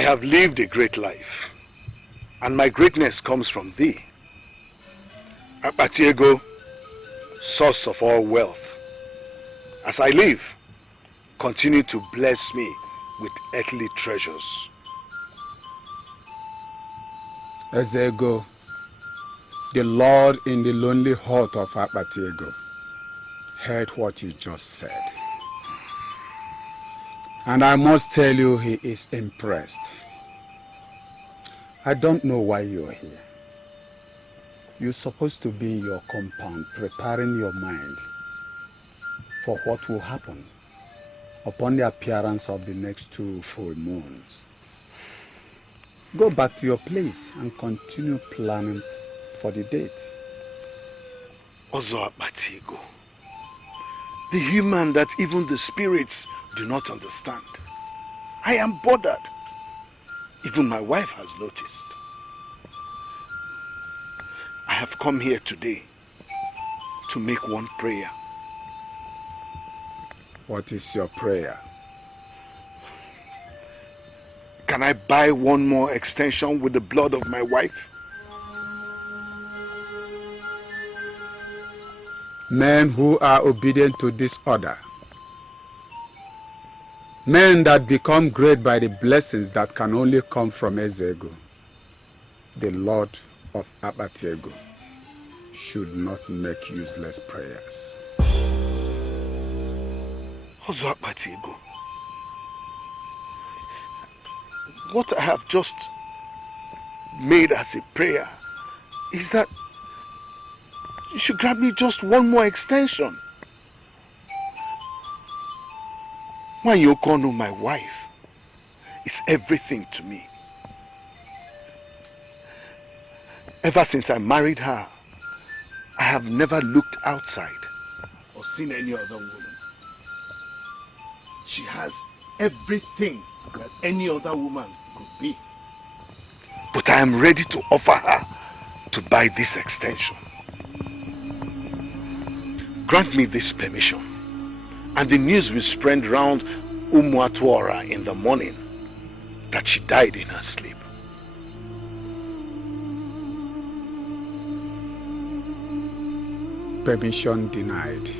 I have lived a great life, and my greatness comes from thee. Akpatiego, source of all wealth. As I live, continue to bless me with earthly treasures. Ezego, the Lord in the lonely heart of Akpatiego, heard what you just said. And I must tell you, he is impressed. I don't know why you're here. You're supposed to be in your compound, preparing your mind for what will happen upon the appearance of the next 2 full moons. Go back to your place and continue planning for the date. Ozo Akpatiego, the human that even the spirits do not understand. I am bothered. Even my wife has noticed. I have come here today to make one prayer. What is your prayer? Can I buy one more extension with the blood of my wife? Men who are obedient to this order, men that become great by the blessings that can only come from Ezego, the Lord of Akpatiego, should not make useless prayers. Ozo Akpatiego, what I have just made as a prayer is that you should grant me just one more extension. Wanyokono, my wife, is everything to me. Ever since I married her, I have never looked outside or seen any other woman. She has everything that any other woman could be. But I am ready to offer her to buy this extension. Grant me this permission, and the news will spread round Umuatuora in the morning that she died in her sleep. Permission denied.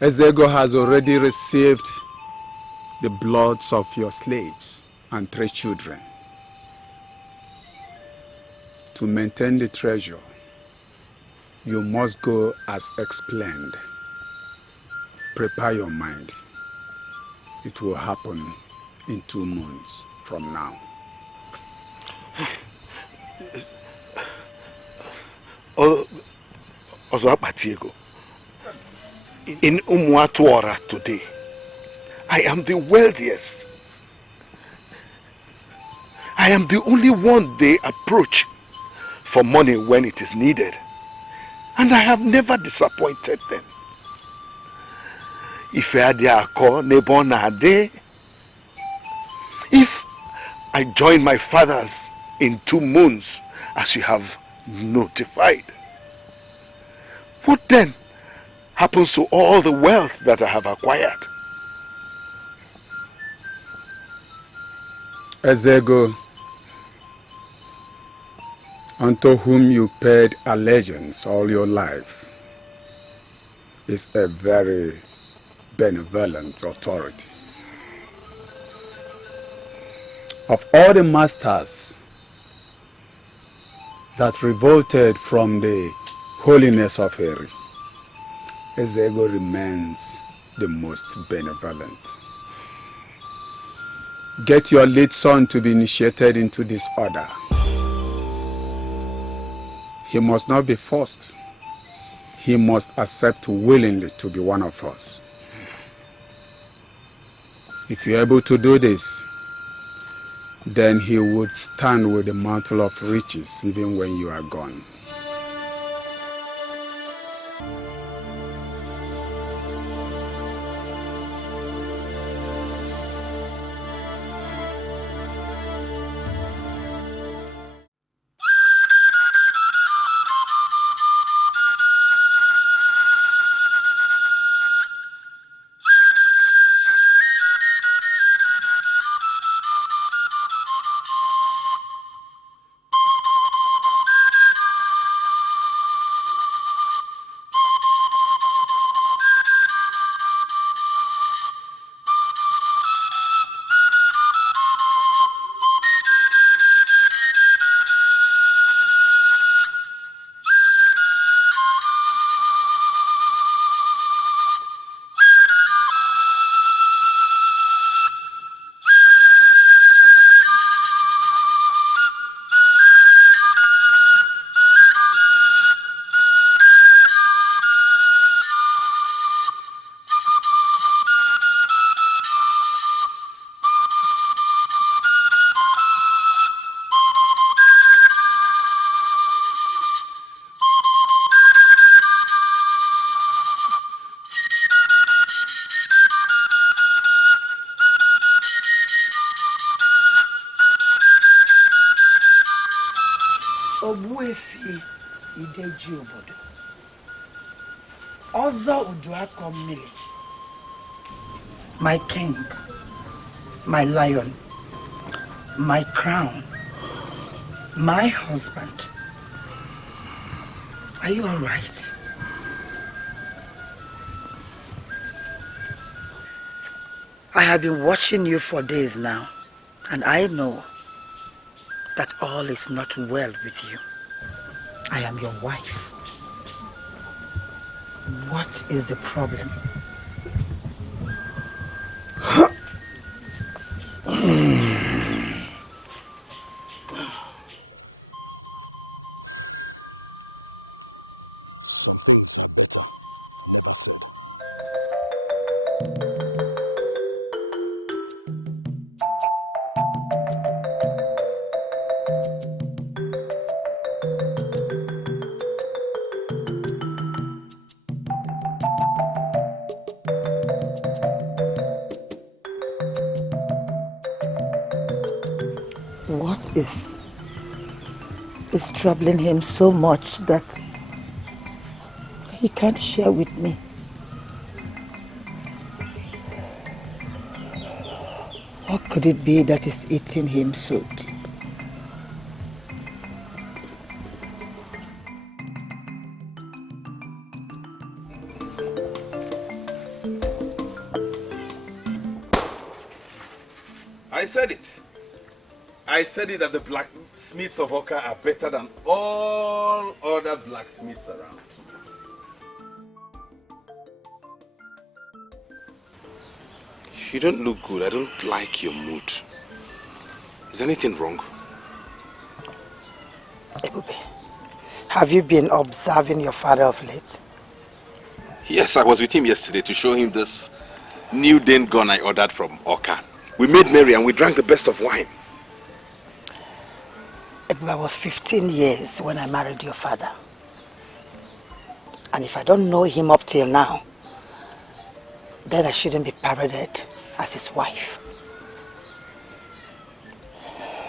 Ezego has already received the bloods of your slaves and 3 children. To maintain the treasure, you must go as explained. Prepare your mind. It will happen in 2 months from now. Ozo Akpatiego, in Umuatuora today, I am the wealthiest. I am the only one they approach for money when it is needed. And I have never disappointed them. If I join my fathers in 2 moons, as you have notified, what then happens to all the wealth that I have acquired? Ezego, unto whom you paid allegiance all your life, is a very benevolent authority. Of all the masters that revolted from the holiness of Eri, Ezego remains the most benevolent. Get your lead son to be initiated into this order. He must not be forced. He must accept willingly to be one of us. If you're able to do this, then he would stand with the mantle of riches even when you are gone. Ogbuefi Ideji Obodo. Ozo Uduako Mili. My king, my lion, my crown, my husband. Are you all right? I have been watching you for days now, and I know that all is not well with you. I am your wife. What is the problem? Some things are better never said. What is troubling him so much that he can't share with me? What could it be that is eating him so deep? I said it. I said it that the blacksmiths of Oka are better than all other blacksmiths around. You don't look good. I don't like your mood. Is anything wrong? Ebube, have you been observing your father of late? Yes, I was with him yesterday to show him this new Dane gun I ordered from Oka. We made merry and we drank the best of wine. Ebube, I was 15 years when I married your father. And if I don't know him up till now, then I shouldn't be paraded as his wife.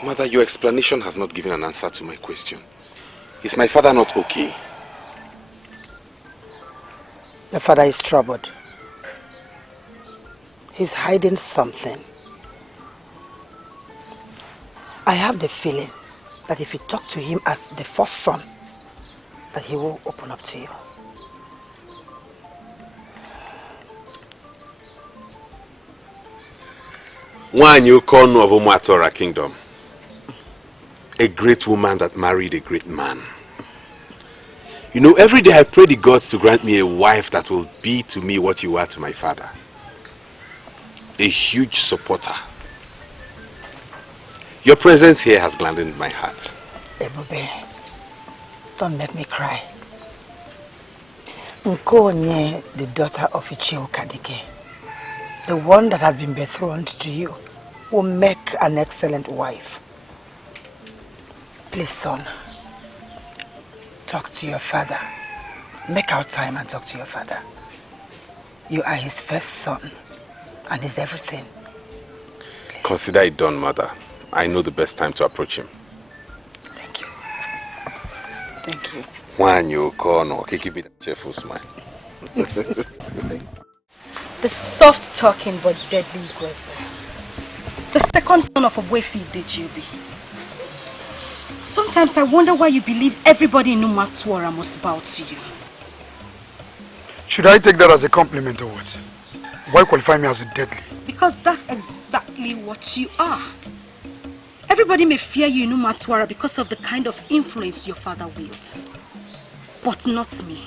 Mother, your explanation has not given an answer to my question. Is my father not okay? Your father is troubled. He's hiding something. I have the feeling that if you talk to him as the first son, that he will open up to you. One you call of Umuatora Kingdom. A great woman that married a great man. You know, every day I pray the gods to grant me a wife that will be to me what you are to my father. A huge supporter. Your presence here has gladdened my heart. Ebube, don't make me cry. Nkonye, the daughter of Ichio Kadike, the one that has been betrothed to you, will make an excellent wife. Please, son, talk to your father. Make out time and talk to your father. You are his first son, and he's everything. Please. Consider it done, Mother. I know the best time to approach him. Thank you. Thank you. When you call, no, keep it a cheerful smile. The soft-talking but deadly aggressor. The second son of Ogbuefi Ideji Obodo. Sometimes I wonder why you believe everybody in Umuatuora must bow to you. Should I take that as a compliment or what? Why qualify me as a deadly? Because that's exactly what you are. Everybody may fear you in Umuatuora because of the kind of influence your father wields. But not me.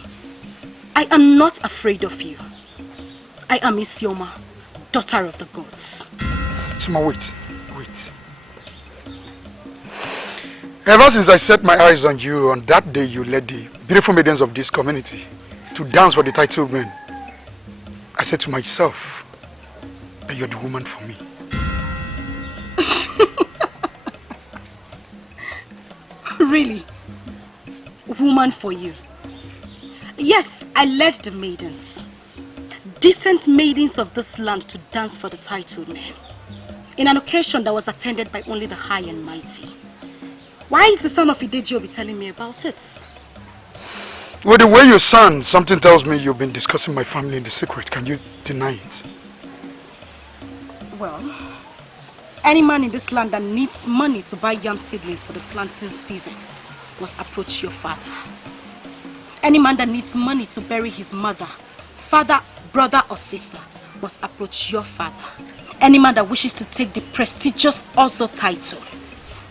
I am not afraid of you. I am Isioma, daughter of the gods. Sima, wait. Ever since I set my eyes on you, on that day you led the beautiful maidens of this community to dance for the title men, I said to myself that you're the woman for me. Really? Woman for you? Yes, I led the maidens. Decent maidens of this land to dance for the title men. In an occasion that was attended by only the high and mighty. Why is the son of Ideji Obi telling me about it? Well, the way you sound, something tells me you've been discussing my family in the secret. Can you deny it? Well, any man in this land that needs money to buy yam seedlings for the planting season must approach your father. Any man that needs money to bury his mother, father, brother or sister must approach your father. Any man that wishes to take the prestigious Ozo title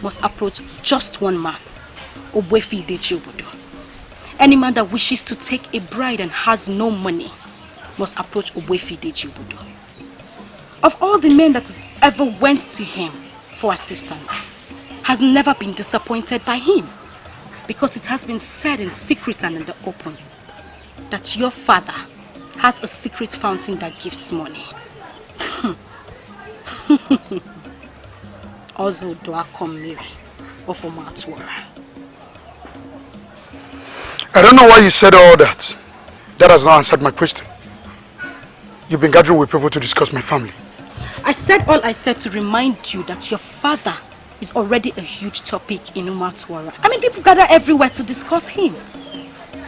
must approach just one man, Ogbuefi Ideji Obodo. Any man that wishes to take a bride and has no money must approach Ogbuefi Ideji Obodo. Of all the men that has ever went to him for assistance, has never been disappointed by him, because it has been said in secret and in the open that your father has a secret fountain that gives money. Ozo Duakomiri of Omatwara. I don't know why you said all that. That has not answered my question. You've been gathering with people to discuss my family. I said all I said to remind you that your father is already a huge topic in Umatwara. I mean, people gather everywhere to discuss him.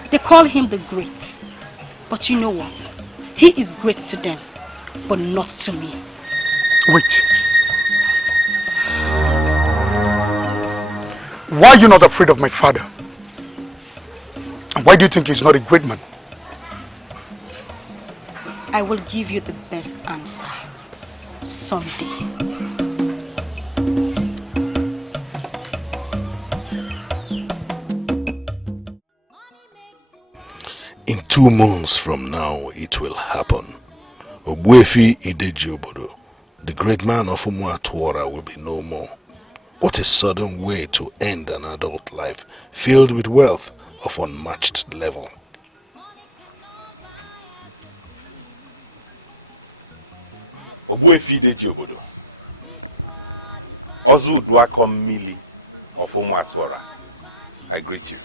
They call him the Great. But you know what? He is great to them, but not to me. Wait. Why are you not afraid of my father? And why do you think he's not a great man? I will give you the best answer someday. In 2 months from now, it will happen. Ogbuefi Ideji Obodo, the great man of Umuatuora, will be no more. What a sudden way to end an adult life filled with wealth of unmatched level. Ogbuefi Ideji Obodo, Ozu Duakomili of Umuatuora, I greet you.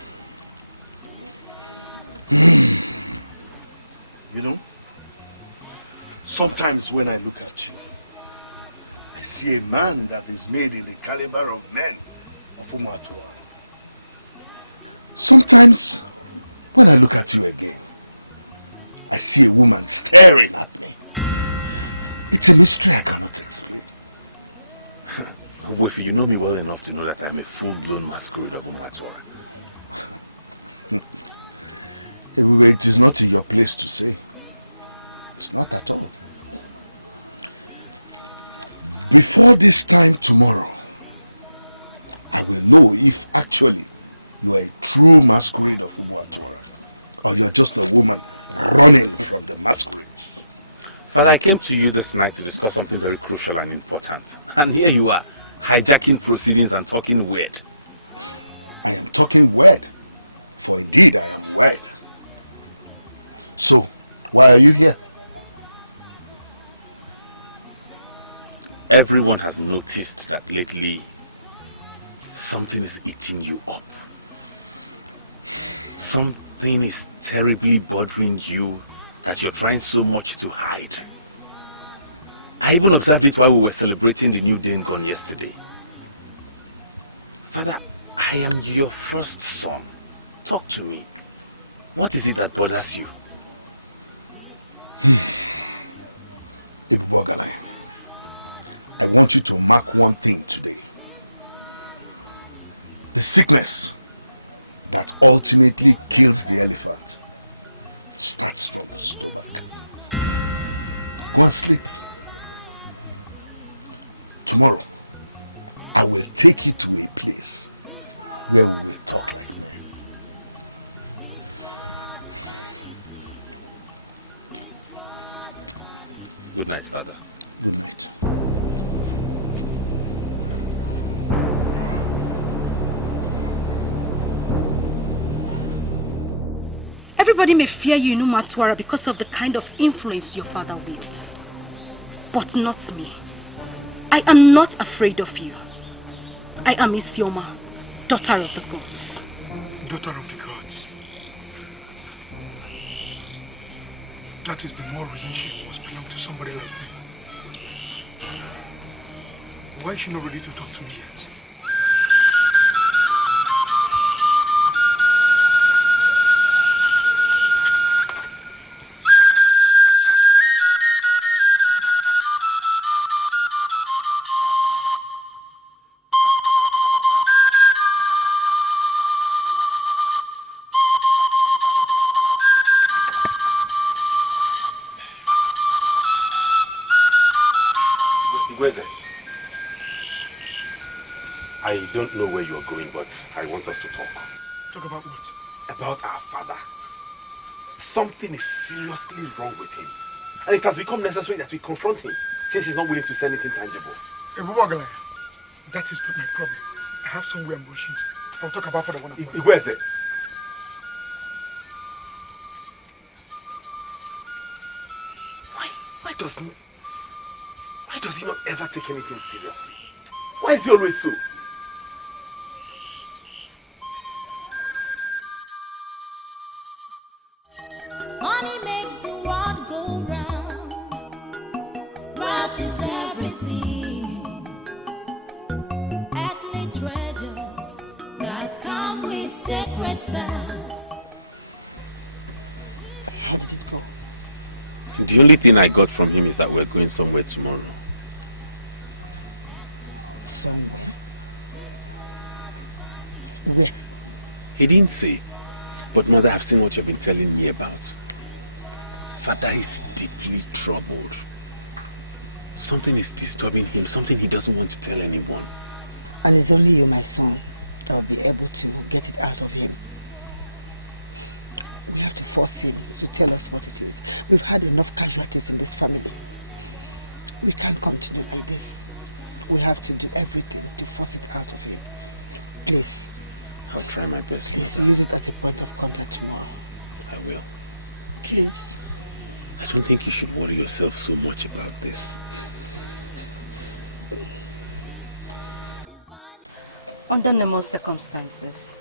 You know, sometimes when I look at you, I see a man that is made in the caliber of men of Umuatuora. Sometimes when I look at you again, I see a woman staring at me. It's a mystery I cannot explain. Ogbuefi, you know me well enough to know that I'm a full-blown masquerade of Umuatuora. It is not in your place to say. It's not at all. Before this time tomorrow, I will know if actually you are a true masquerade of Umuatuora, or you're just a woman running from the masquerades. Father, I came to you this night to discuss something very crucial and important. And here you are, hijacking proceedings and talking weird. I am talking weird, for indeed I am weird. So, why are you here? Everyone has noticed that lately something is eating you up. Something is terribly bothering you that you're trying so much to hide. I even observed it while we were celebrating the new Dengon yesterday. Father, I am your first son. Talk to me. What is it that bothers you? Ibubogalai, I want you to mark one thing today. The sickness that ultimately kills the elephant starts from the stomach. Go and sleep. Tomorrow, I will take you to a place where we will talk like men. Good night, Father. Good night. Everybody may fear you in Umatwara because of the kind of influence your father wields. But not me. I am not afraid of you. I am Isioma, daughter of the gods. Daughter of the gods. That is the more reason she must belong to somebody like me. Why is she not ready to talk to me yet? Igweze, I don't know where you're going, but I want us to talk. Talk about what? About our father. Something is seriously wrong with him. And it has become necessary that we confront him, since he's not willing to say anything tangible. That is not my problem. I have somewhere I'm rushing to. I'll talk about for the one. Igweze. Why does he not ever take anything seriously? Why is he always so? Money makes the world go round. Wealth is everything. Earthly treasures that come with sacred stuff. How did it go? The only thing I got from him is that we're going somewhere tomorrow. Somewhere? Where? He didn't say. But mother, I've seen what you've been telling me about. Father is deeply troubled. Something is disturbing him, something he doesn't want to tell anyone. And it's only you, my son, that will be able to get it out of him. We have to force him to tell us what it is. We've had enough casualties in this family. We can't continue like this. We have to do everything to force it out of him. Please. I'll try my best. Please mother. use it as a point of contact tomorrow. I will. Please. I don't think you should worry yourself so much about this. Under normal circumstances,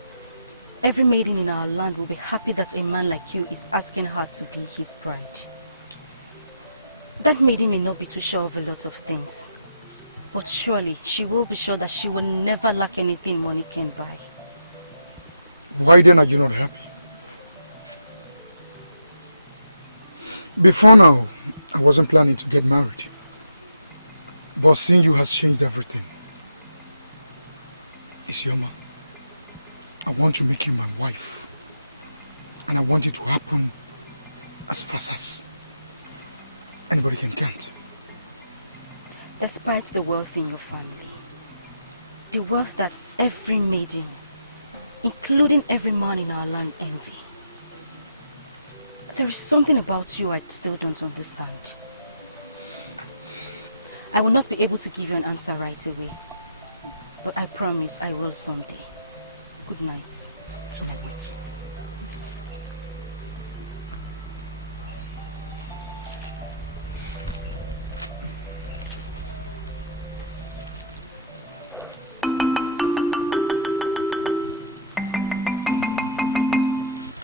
every maiden in our land will be happy that a man like you is asking her to be his bride. That maiden may not be too sure of a lot of things, but surely she will be sure that she will never lack anything money can buy. Why then are you not happy? Before now, I wasn't planning to get married. But seeing you has changed everything. Isioma, I want to make you my wife. And I want it to happen as fast as anybody can count. Despite the wealth in your family, the wealth that every maiden, including every man in our land, envy, there is something about you I still don't understand. I will not be able to give you an answer right away, but I promise I will someday. Good night.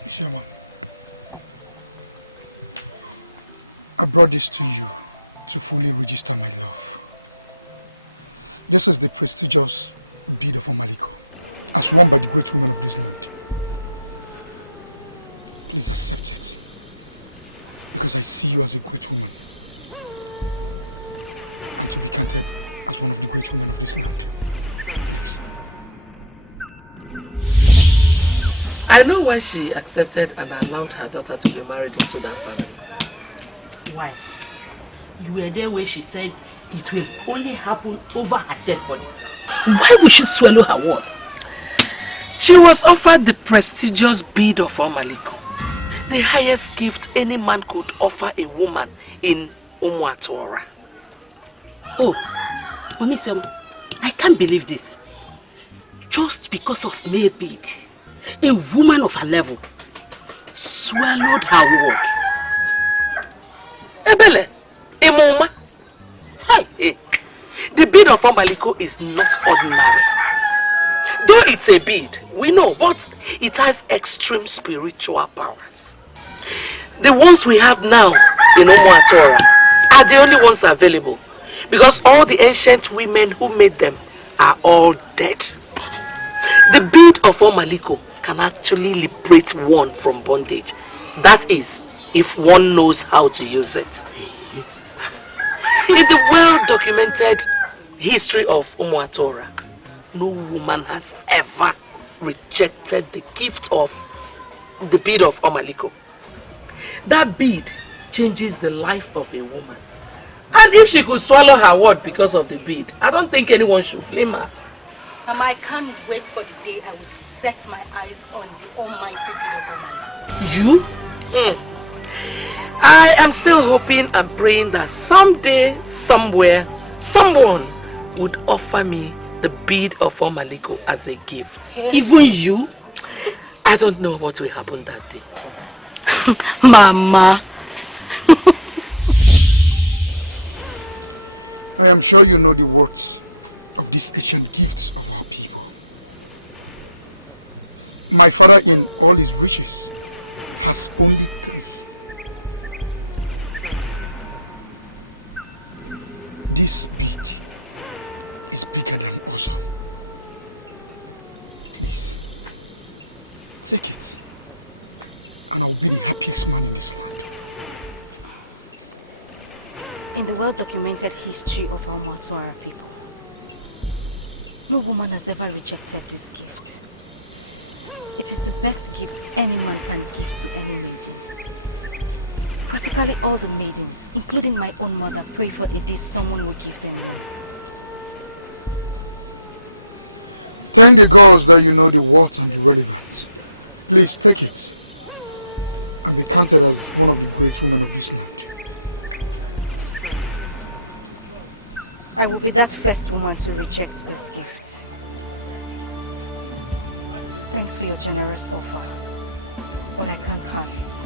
Isioma, I brought this to you to fully register my love. This is the prestigious bead of Omaliko, as worn by the great women of this land. Please accept it, because I see you as a great woman, and to be counted as one of the great women of this land. Please. I know why she accepted and allowed her daughter to be married into that family. Why? You were there where she said it will only happen over her dead body. Why would she swallow her word? She was offered the prestigious bead of Omaliko, the highest gift any man could offer a woman in Umuatora. Oh, Mamisom, I can't believe this. Just because of mere bead, a woman of her level swallowed her word. Ebele, Emoma. Hi, the bead of Omaliko is not ordinary. Though it's a bead, we know, but it has extreme spiritual powers. The ones we have now in Umuatora are the only ones available, because all the ancient women who made them are all dead. The bead of Omaliko can actually liberate one from bondage. That is, if one knows how to use it. In the well-documented history of Umuatora, no woman has ever rejected the gift of the bead of Omaliko. That bead changes the life of a woman And if she could swallow her word because of the bead, I don't think anyone should blame her. Mama, I can't wait for the day I will set my eyes on the almighty bead of Omala. You? Yes. I am still hoping and praying that someday, somewhere, someone would offer me the bead of Omaliko as a gift. Yes. Even you? I don't know what will happen that day. Mama. I am sure you know the words of these ancient gifts of our people. My father in all his riches has only 3. This bead is bigger than Ozo. Please, take it, and I will be the happiest man in this land. In the well-documented history of our Matuara people, no woman has ever rejected this gift. It is the best gift any man can give to any maiden. Practically all the maidens, including my own mother, pray for a day someone will give them one. Thank the gods that you know the worth and the relevance. Please take it and be counted as one of the great women of this land. I will be that first woman to reject this gift. Thanks for your generous offer, but I can't have it.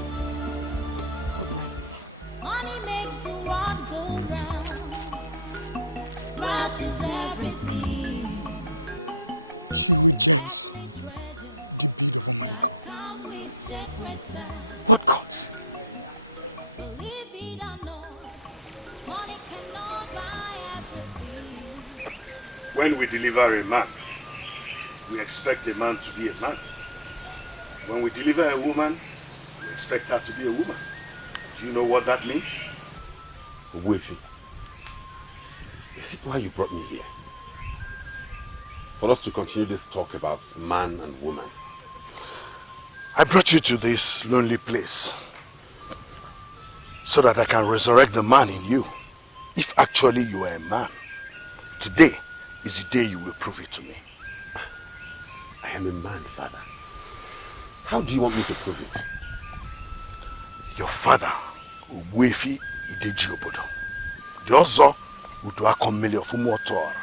Good night. Money makes the world go round. That is everything. She rejects the bead of Omaliko. What gods? When we deliver a man, we expect a man to be a man. When we deliver a woman, we expect her to be a woman. Do you know what that means? Wefi, is it why you brought me here? For us to continue this talk about man and woman? I brought you to this lonely place so that I can resurrect the man in you. If actually you are a man, today is the day you will prove it to me. I am a man, father. How do you want me to prove it? Your father, Wefi Ideji Obodo, the Ozo Uduakomili of Umuotora,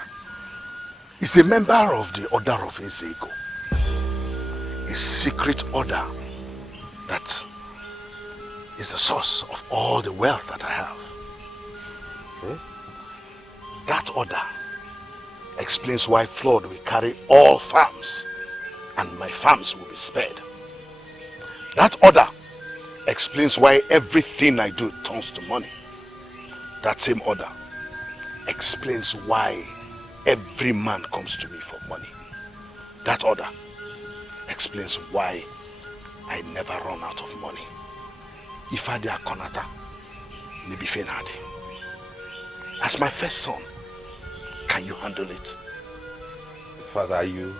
is a member of the Order of Ezego, a secret order that is the source of all the wealth that I have. That order explains why flood will carry all farms and my farms will be spared. That order explains why everything I do turns to money. That same order explains why every man comes to me for money. That order explains why I never run out of money. If I dare konata, maybe fenadi. As my first son, can you handle it? Father, are you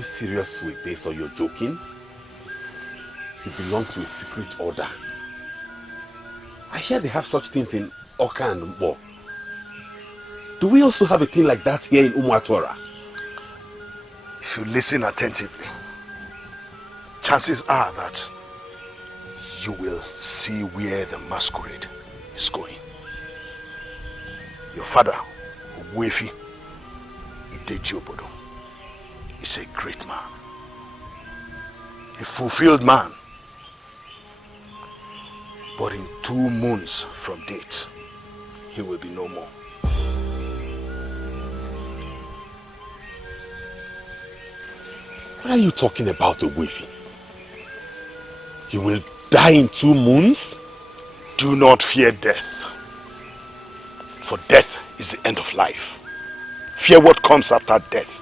serious with this or you're joking? You belong to a secret order. I hear they have such things in Oka and Mbo. Do we also have a thing like that here in Umuatwara? If you listen attentively, chances are that you will see where the masquerade is going. Your father, Wefi Ideji Obodo, is a great man, a fulfilled man. But in 2 moons from date, he will be no more. What are you talking about, Wefi? You will die in 2 moons? Do not fear death, for death is the end of life. Fear what comes after death.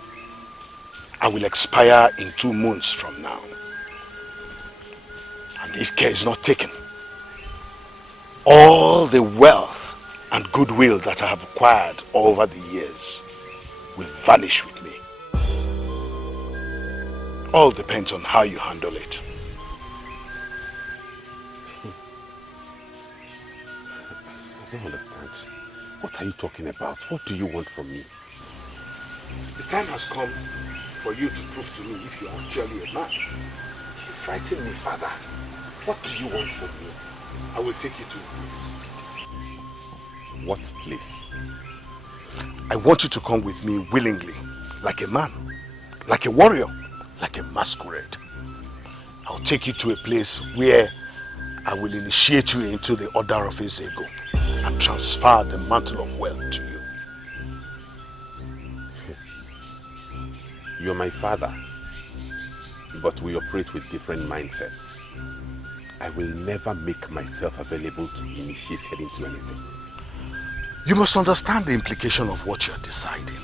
I will expire in 2 moons from now. And if care is not taken, all the wealth and goodwill that I have acquired over the years will vanish with me. All depends on how you handle it. don't understand. What are you talking about? What do you want from me? The time has come for you to prove to me if you are actually a man. You frighten me, father. What do you want from me? I will take you to a place. What place? I want you to come with me willingly, like a man, like a warrior, like a masquerade. I'll take you to a place where I will initiate you into the order of Ezego and transfer the mantle of wealth to you. You're my father, but we operate with different mindsets. I will never make myself available to be initiated into anything. You must understand the implication of what you're deciding.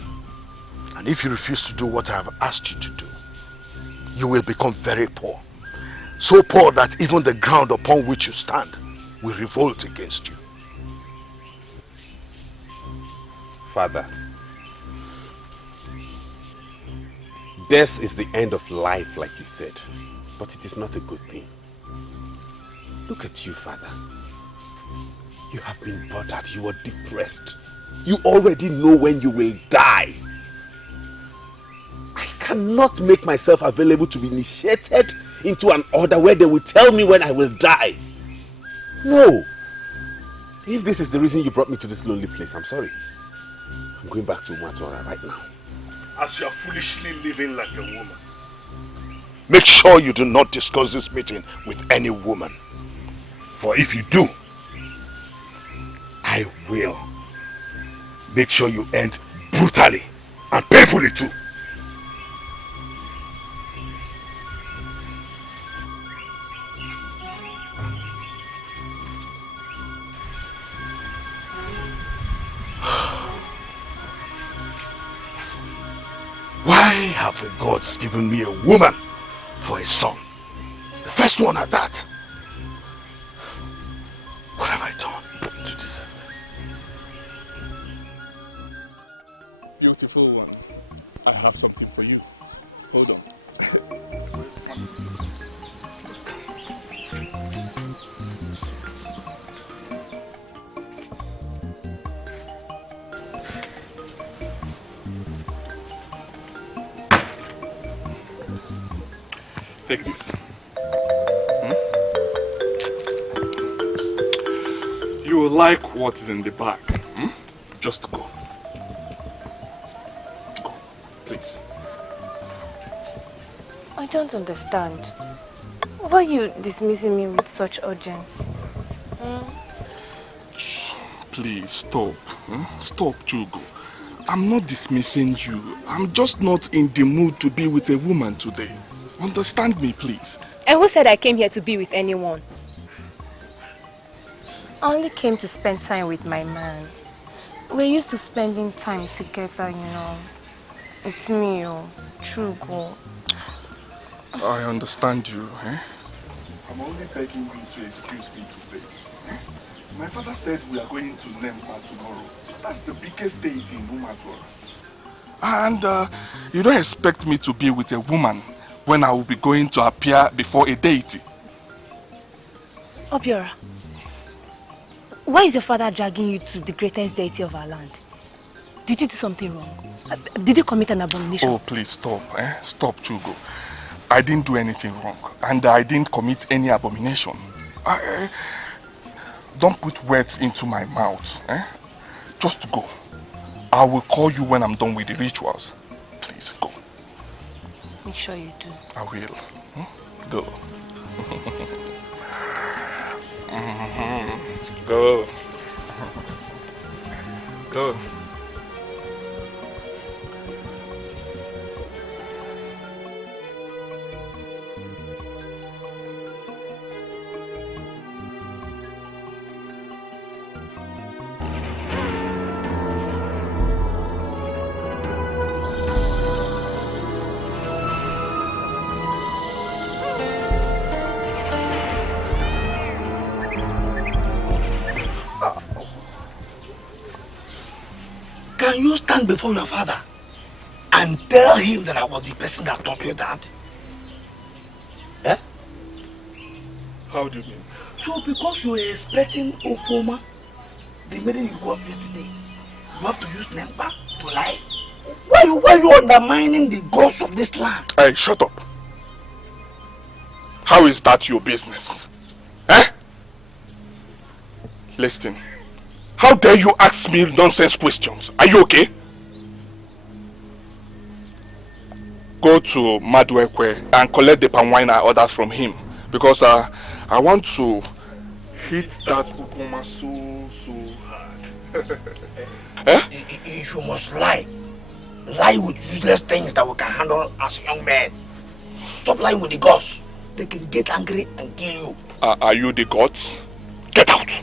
And if you refuse to do what I have asked you to do, you will become very poor. So poor that even the ground upon which you stand will revolt against you. Father, death is the end of life, like you said, but it is not a good thing. Look at you, Father. You have been bothered, you are depressed. You already know when you will die. I cannot make myself available to be initiated into an order where they will tell me when I will die. No. If this is the reason you brought me to this lonely place, I'm sorry. I'm going back to Umatora right now. As you're foolishly living like a woman, make sure you do not discuss this meeting with any woman. For if you do, I will make sure you end brutally and painfully too. Why have the gods given me a woman for a son? The first one at that. What have I done to deserve this? Beautiful one, I have something for you. Hold on. Take this. You will like what is in the bag. Just go. Go, please. I don't understand. Why are you dismissing me with such urgency? Please, stop. Stop, Jugo. I'm not dismissing you. I'm just not in the mood to be with a woman today. Understand me, please. And who said I came here to be with anyone? I only came to spend time with my man. We're used to spending time together, you know. It's me, Trugo. I understand you, eh? I'm only begging you to excuse me today. My father said we are going to Nempa tomorrow. That's the biggest date in Umatora. And you don't expect me to be with a woman when I will be going to appear before a deity. Obiora, why is your father dragging you to the greatest deity of our land? Did you do something wrong? Did you commit an abomination? Oh, please stop, eh? Stop, Chugo. I didn't do anything wrong, and I didn't commit any abomination. Don't put words into my mouth, eh? Just go. I will call you when I'm done with the rituals. Please, go. Make sure you do. I will. Go. Go. Go. Can you stand before your father and tell him that I was the person that taught you that? Eh? How do you mean? So because you were expecting Okoma The maiden you got yesterday, you have to use Nempa to lie? Why are you undermining the gods of this land? Hey, shut up. How is that your business? Eh? Listen, how dare you ask me nonsense questions? Are you okay? Go to Maduekwe and collect the palm wine I ordered from him, because I want to hit that Ukuma so hard. Eh? You must lie. Lie with useless things that we can handle as young men. Stop lying with the gods. They can get angry and kill you. Are you the gods? Get out!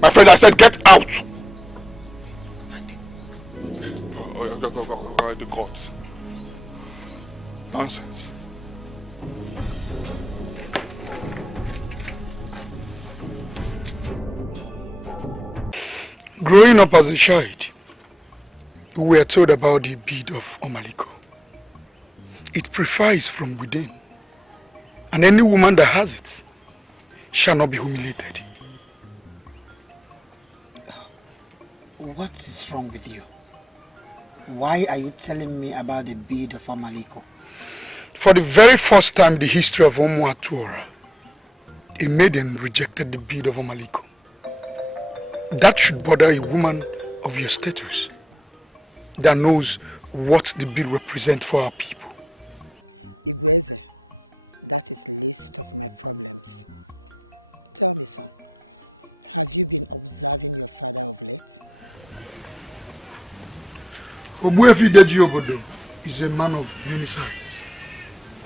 My friend, I said get out! The gods. Nonsense. Growing up as a child, we were told about the bead of Omaliko. It purifies from within, and any woman that has it shall not be humiliated. What is wrong with you? Why are you telling me about the bead of Omaliko? For the very first time in the history of Omuatuora, a maiden rejected the bead of Omaliko. That should bother a woman of your status that knows what the bead represents for our people. Igweze, that is least of my problems. Tell me, son, have you been observing your father of late? Obuefi Deji Obodo is a man of many sides.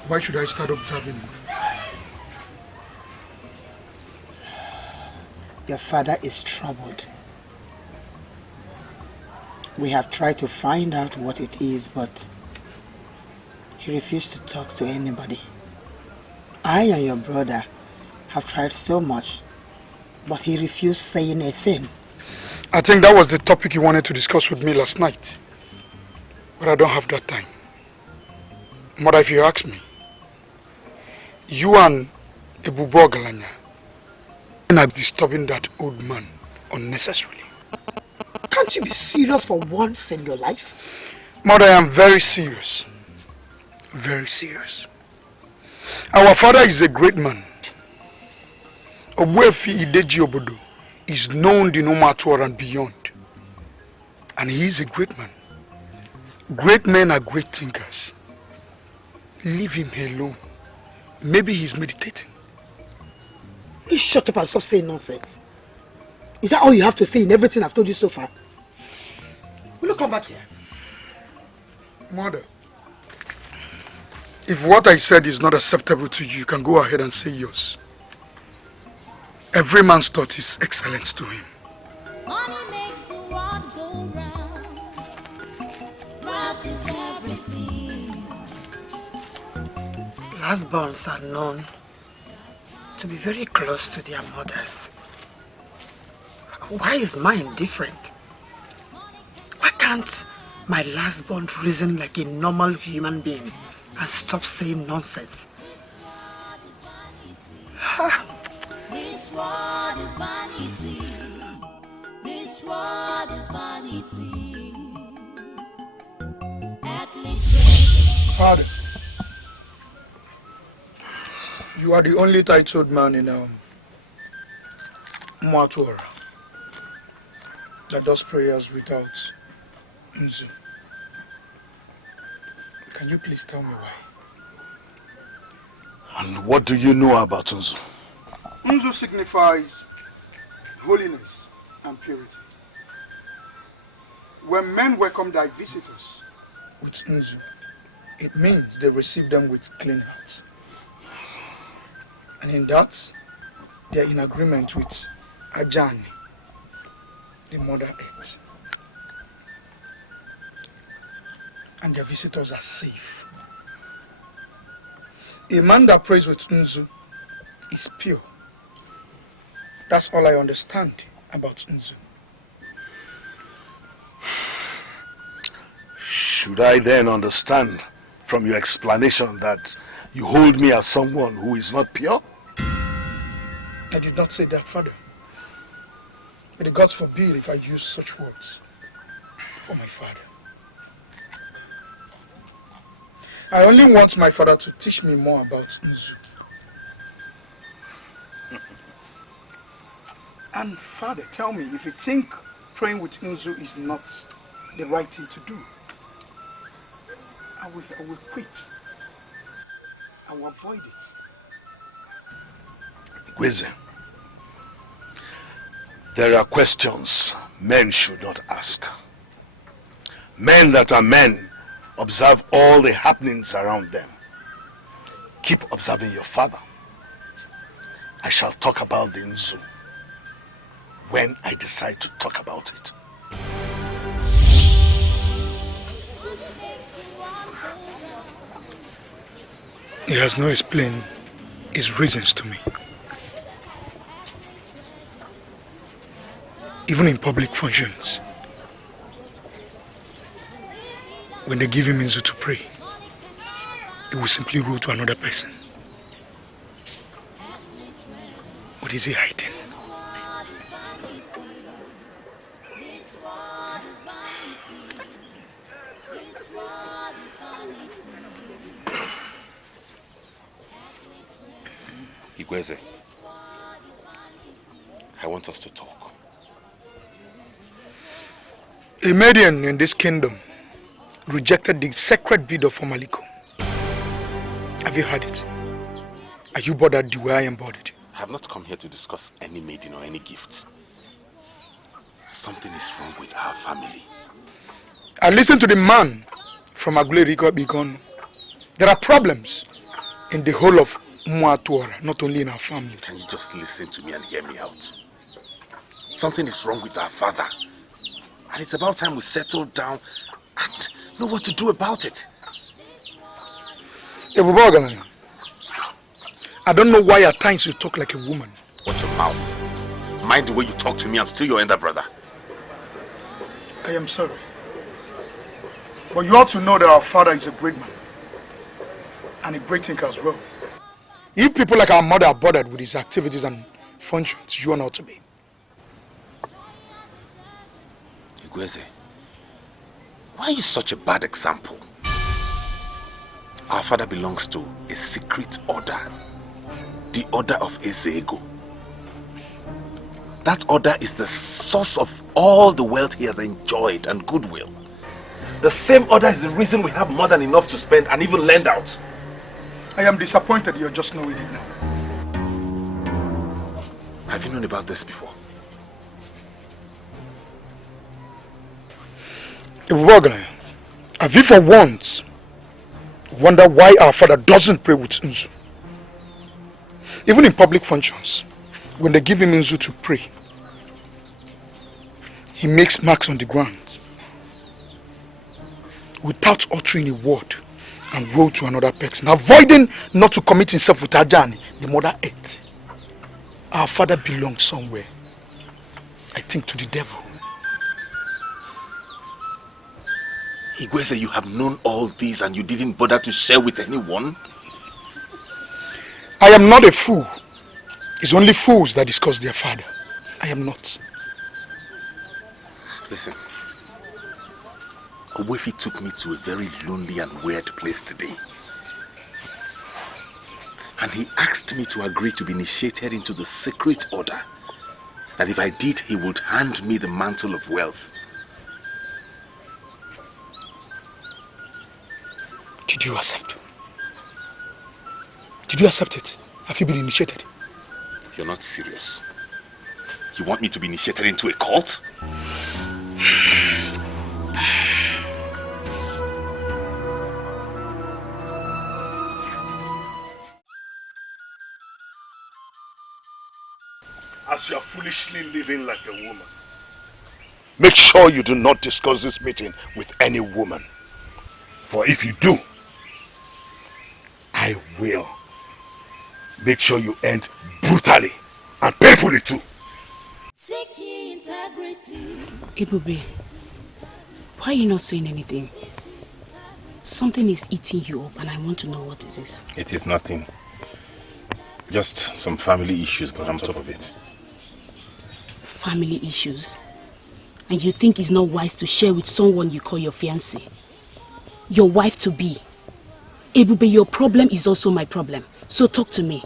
Why should I start observing him? Your father is troubled. We have tried to find out what it is, but he refused to talk to anybody. I and your brother have tried so much, but he refused saying a thing. I think that was the topic you wanted to discuss with me last night. But I don't have that time. Mother, if you ask me, you and Ebubo Galanya are disturbing that old man unnecessarily. Can't you be serious for once in your life? Mother, I am very serious. Very serious. Our father is a great man. Obuefi Ideji Obodo is known in Omuatuora and beyond. And he is a great man. Great men are great thinkers. Leave him alone. Maybe he's meditating. You shut up and stop saying nonsense. Is that all you have to say in everything I've told you so far? Will you come back here? Mother, if what I said is not acceptable to you, you can go ahead and say yours. Every man's thought is excellence to him. Money makes the world go round. That is everything. Lastborns are known to be very close to their mothers. Why is mine different? Why can't my lastborn reason like a normal human being and stop saying nonsense? This world is vanity. This world is vanity. Father, you are the only titled man in Omuatuora that does prayers without Nzu. Can you please tell me why? And what do you know about Nzu? Nzu signifies holiness and purity. When men welcome their visitors with Nzu, it means they receive them with clean hearts. And in that, they are in agreement with Ajani, the Mother Earth. And their visitors are safe. A man that prays with Nzu is pure. That's all I understand about Nzu. Should I then understand from your explanation that you hold me as someone who is not pure? I did not say that, Father. May the gods forbid if I use such words for my father. I only want my father to teach me more about Nzu. And Father, tell me, if you think praying with Nzu is not the right thing to do, I will quit. I will avoid it. Igweze, there are questions men should not ask. Men that are men observe all the happenings around them. Keep observing your father. I shall talk about the Nzu when I decide to talk about it. He has not explained his reasons to me. Even in public functions, when they give him Nzu to pray, he will simply rule to another person. What is he hiding? Igweze, I want us to talk. A Median in this kingdom rejected the sacred bid of Omaliko. Have you heard it? Are you bothered the way I am bothered? I have not come here to discuss any maiden or any gift. Something is wrong with our family. I listened to the man from Aguleriko Bigon. There are problems in the whole of Mwatuara, not only in our family. Can you just listen to me and hear me out? Something is wrong with our father. And it's about time we settle down and know what to do about it. I don't know why at times you talk like a woman. Watch your mouth. Mind the way you talk to me. I'm still your elder brother. I am sorry. But you ought to know that our father is a great man. And a great thinker as well. If people like our mother are bothered with his activities and functions, you are not to be. Igweze, why are you such a bad example? Our father belongs to a secret order. The order of Ezego. That order is the source of all the wealth he has enjoyed and goodwill. The same order is the reason we have more than enough to spend and even lend out. I am disappointed you're just knowing it now. Have you known about this before? Have you for once wonder why our father doesn't pray with Nzu? Even in public functions, when they give him Nzu to pray, he makes marks on the ground without uttering a word and roll to another person, avoiding not to commit himself with Ajani, the mother ate. Our father belongs somewhere, I think, to the devil. Igweze, you have known all this and you didn't bother to share with anyone? I am not a fool. It's only fools that discuss their father. I am not. Listen, Owefi took me to a very lonely and weird place today. And he asked me to agree to be initiated into the secret order. That if I did, he would hand me the mantle of wealth. Did you accept? Did you accept it? Have you been initiated? You're not serious. You want me to be initiated into a cult? As you are foolishly living like a woman, make sure you do not discuss this meeting with any woman. For if you do, I will make sure you end brutally and painfully too. Ebube, why are you not saying anything? Something is eating you up and I want to know what it is. It is nothing. Just some family issues, but I'm on top of it. Family issues? And you think it's not wise to share with someone you call your fiancé? Your wife-to-be? Ebube, your problem is also my problem. So talk to me.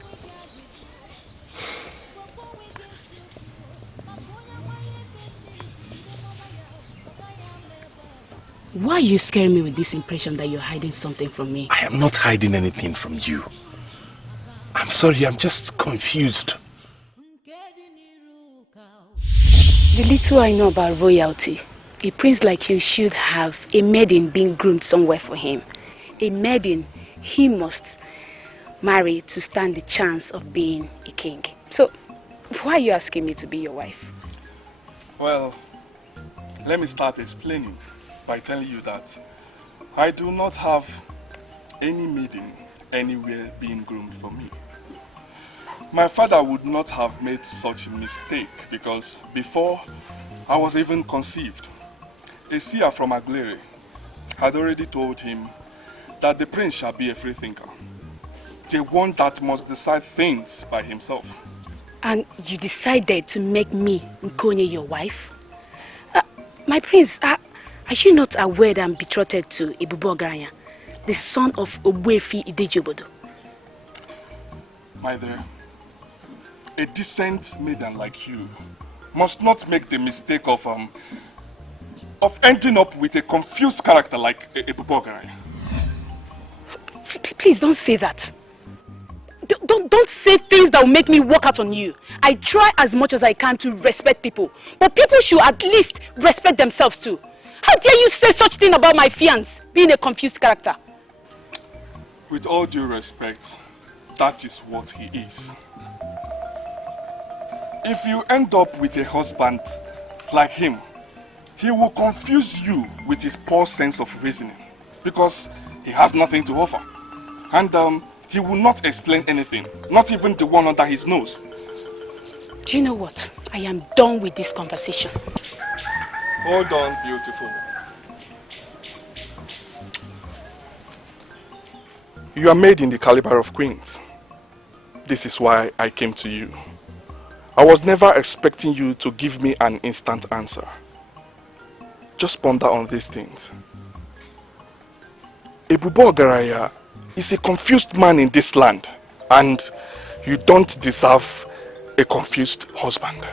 Why are you scaring me with this impression that you're hiding something from me? I am not hiding anything from you. I'm sorry, I'm just confused. The little I know about royalty, a prince like you should have a maiden being groomed somewhere for him. A maiden he must marry to stand the chance of being a king. So, why are you asking me to be your wife? Well, let me start explaining by telling you that I do not have any maiden anywhere being groomed for me. My father would not have made such a mistake because before I was even conceived, a seer from Aglere had already told him that the prince shall be a freethinker, the one that must decide things by himself. And you decided to make me, Nkonye, your wife? My prince, are you not aware that I'm betrothed to Ebube Ogaranya, the son of Ogbuefi Idejobodo? My dear, a decent maiden like you must not make the mistake of ending up with a confused character like Ebube Ogaranya. Please don't say that. Don't say things that will make me walk out on you. I try as much as I can to respect people, but people should at least respect themselves too. How dare you say such thing about my fiancé being a confused character? With all due respect, that is what he is. If you end up with a husband like him, he will confuse you with his poor sense of reasoning because he has nothing to offer. And he will not explain anything, not even the one under his nose. Do you know what? I am done with this conversation. Hold on, beautiful. You are made in the caliber of queens. This is why I came to you. I was never expecting you to give me an instant answer. Just ponder on these things. Ebube Ogaranya is a confused man in this land, and you don't deserve a confused husband.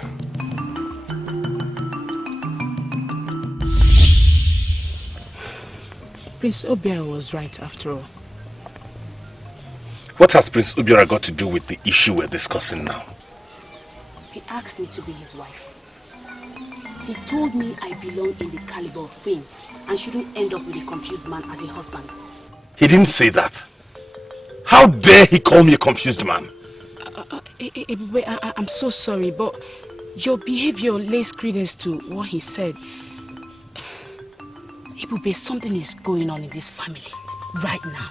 Prince Obiora was right after all. What has Prince Obiora got to do with the issue we're discussing now? He asked me to be his wife. He told me I belong in the caliber of queens and shouldn't end up with a confused man as a husband. He didn't say that. How dare he call me a confused man? I'm so sorry, but your behavior lays credence to what he said. Ebube, something is going on in this family right now.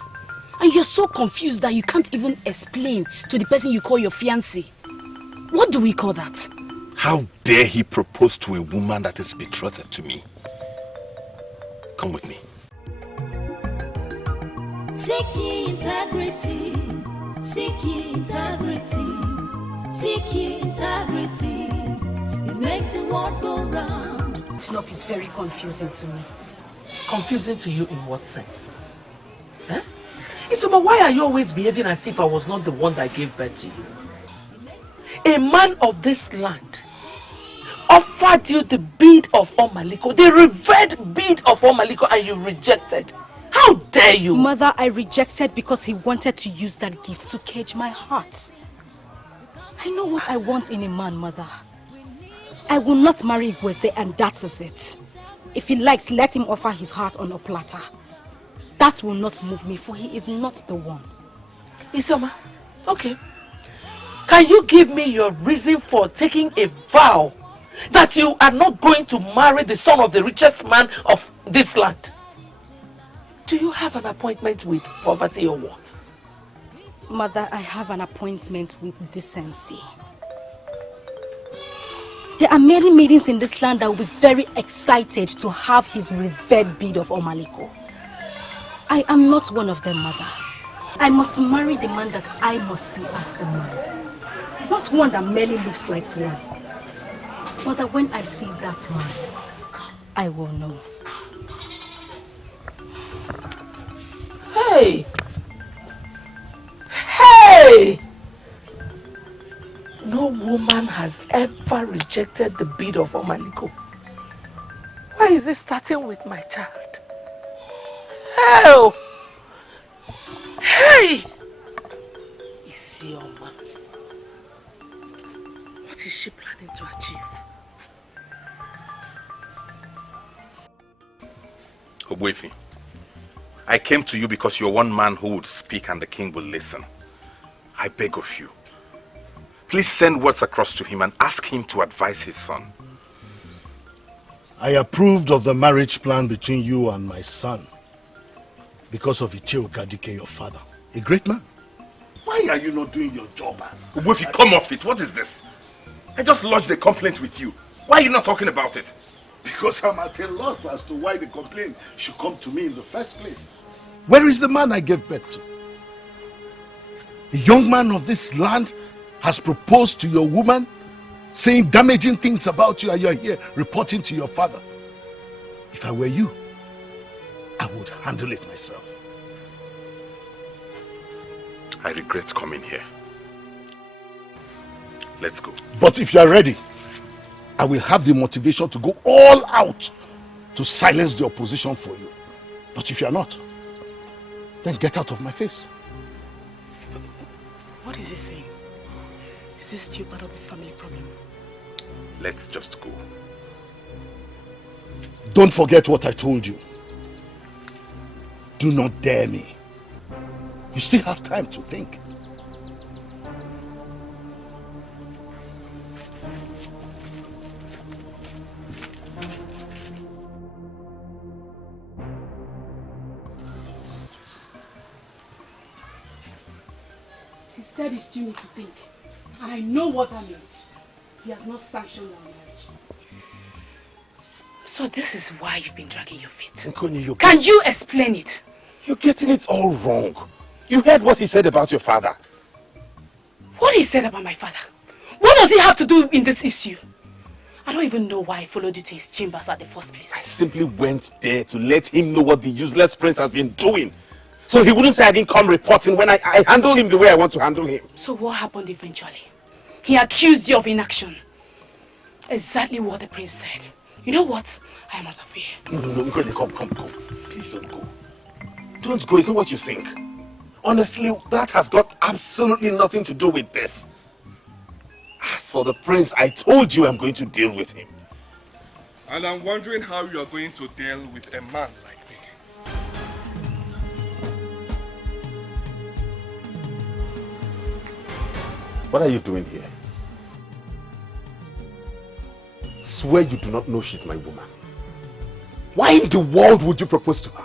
And you're so confused that you can't even explain to the person you call your fiancé. What do we call that? How dare he propose to a woman that is betrothed to me? Come with me. Seek ye integrity, seek ye integrity, seek ye integrity. It makes the world go round. Tinop is very confusing to me. Confusing to you in what sense? Huh? Isoma, why are you always behaving as if I was not the one that gave birth to you? A man of this land offered you the bead of Omaliko, the revered bead of Omaliko, and you rejected. How dare you? Mother, I rejected because he wanted to use that gift to cage my heart. I know what I want in a man, Mother. I will not marry Igweze, and that is it. If he likes, let him offer his heart on a platter. That will not move me, for he is not the one. Isoma, okay. Can you give me your reason for taking a vow that you are not going to marry the son of the richest man of this land? Do you have an appointment with poverty or what? Mother, I have an appointment with decency. There are many maidens in this land that will be very excited to have his revered bead of Omaliko. I am not one of them, Mother. I must marry the man that I must see as the man. Not one that merely looks like one. But that when I see that man, I will know. Hey! Hey! No woman has ever rejected the bid of Omaliko. Why is it starting with my child? Hell! Hey! Isioma. What is she planning to achieve? Ogbuefi, I came to you because you're one man who would speak and the king will listen. I beg of you, please send words across to him and ask him to advise his son. I approved of the marriage plan between you and my son because of Icheo Gadike, your father, a great man. Why are you not doing your job as? Ogbuefi, come off it. What is this? I just lodged a complaint with you. Why are you not talking about it? Because I'm at a loss as to why the complaint should come to me in the first place. Where is the man I gave birth to? A young man of this land has proposed to your woman, saying damaging things about you, and you're here reporting to your father. If I were you, I would handle it myself. I regret coming here. Let's go. But if you are ready, I will have the motivation to go all out to silence the opposition for you. But if you are not, then get out of my face. What is he saying? Is this still part of the family problem? Let's just go. Don't forget what I told you. Do not dare me. You still have time to think. He said he still needs to think. And I know what that means. He has not sanctioned our marriage. So this is why you've been dragging your feet. Nkonyi, Can you explain it? You're getting it all wrong. You heard what he said about your father. What he said about my father? What does he have to do in this issue? I don't even know why I followed you to his chambers at the first place. I simply went there to let him know what the useless prince has been doing. So he wouldn't say I didn't come reporting when I handle him the way I want to handle him. So what happened eventually? He accused you of inaction. Exactly what the prince said. You know what? I am out of here. No, come. Please don't go. Don't go, it's not what you think. Honestly, that has got absolutely nothing to do with this. As for the prince, I told you I'm going to deal with him. And I'm wondering how you are going to deal with a man like me. What are you doing here? Swear you do not know she's my woman. Why in the world would you propose to her?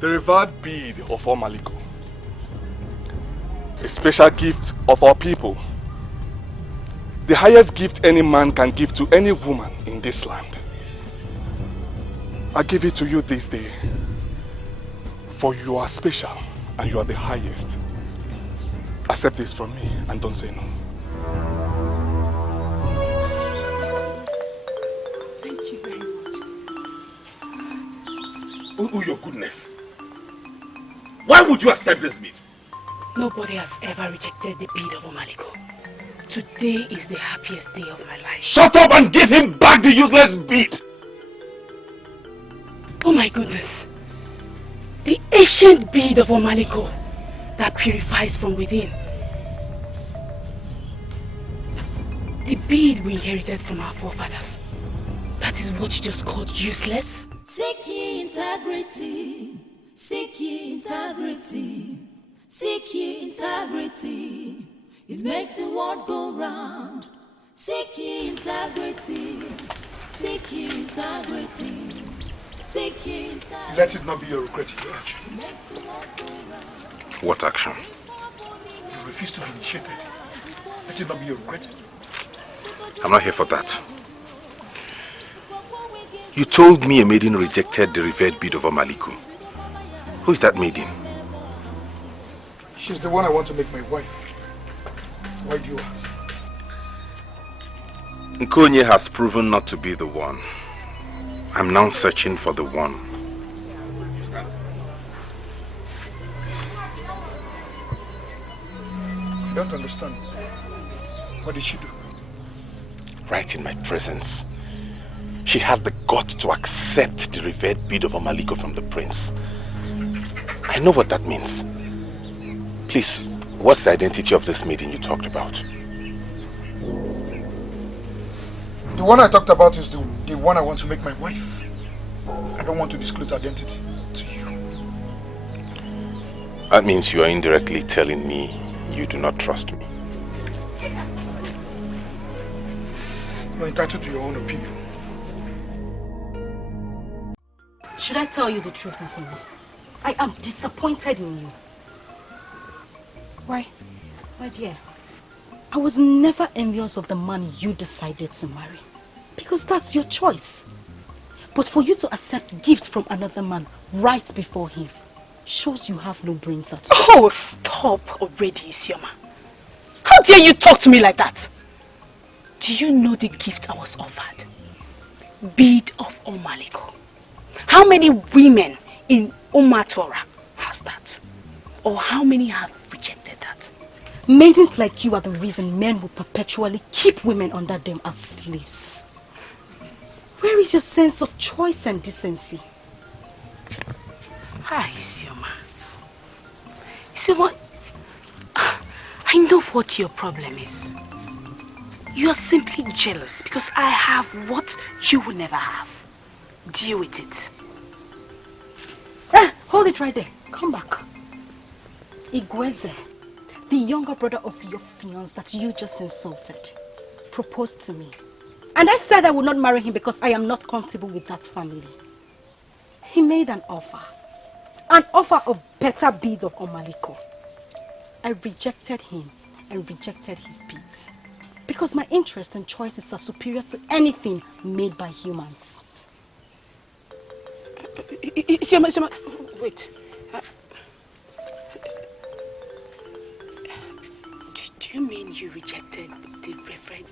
The revered bead of Omaliko, a special gift of our people, the highest gift any man can give to any woman in this land. I give it to you this day, for you are special and you are the highest. Accept this from me and don't say no. Thank you very much. Oh, your goodness. Why would you accept this bid? Nobody has ever rejected the bid of Omaliko. Today is the happiest day of my life. Shut up and give him back the useless bid! Oh my goodness. The ancient bid of Omaliko that purifies from within. The bid we inherited from our forefathers. That is what you just called useless? Seek ye integrity. Seek ye integrity. Seek ye integrity. It makes the world go round. Seek ye integrity. Seek ye integrity. Seek ye integrity. Let it not be your regret you urge. It makes the world go round. What action? You refuse to be initiated. Let it not be a regret. I'm not here for that. You told me a maiden rejected the revered bid of Omaliko. Who is that maiden? She's the one I want to make my wife. Why do you ask? Nkonye has proven not to be the one. I'm now searching for the one. I don't understand. What did she do? Right in my presence, she had the guts to accept the revered bid of Omaliko from the prince. I know what that means. Please, what's the identity of this maiden you talked about? The one I talked about is the one I want to make my wife. I don't want to disclose identity to you. That means you are indirectly telling me you do not trust me. You're entitled to your own opinion. Should I tell you the truth, Nkonye? I am disappointed in you. Why? My dear, I was never envious of the man you decided to marry. Because that's your choice. But for you to accept gifts from another man right before him shows you have no brains at all. Oh, stop already, Isioma. How dare you talk to me like that? Do you know the gift I was offered? Bid of Omaliko. How many women in Umatora has that? Or how many have rejected that? Maidens like you are the reason men will perpetually keep women under them as slaves. Where is your sense of choice and decency? Hi, Isioma. Isioma, I know what your problem is. You are simply jealous because I have what you will never have. Deal with it. Hold it right there. Come back. Igweze, the younger brother of your fiancé that you just insulted, proposed to me. And I said I would not marry him because I am not comfortable with that family. He made an offer of better beads of Omaliko. I rejected him and rejected his beads because my interests and choices are superior to anything made by humans. Isioma, wait. Do you mean you rejected the reverend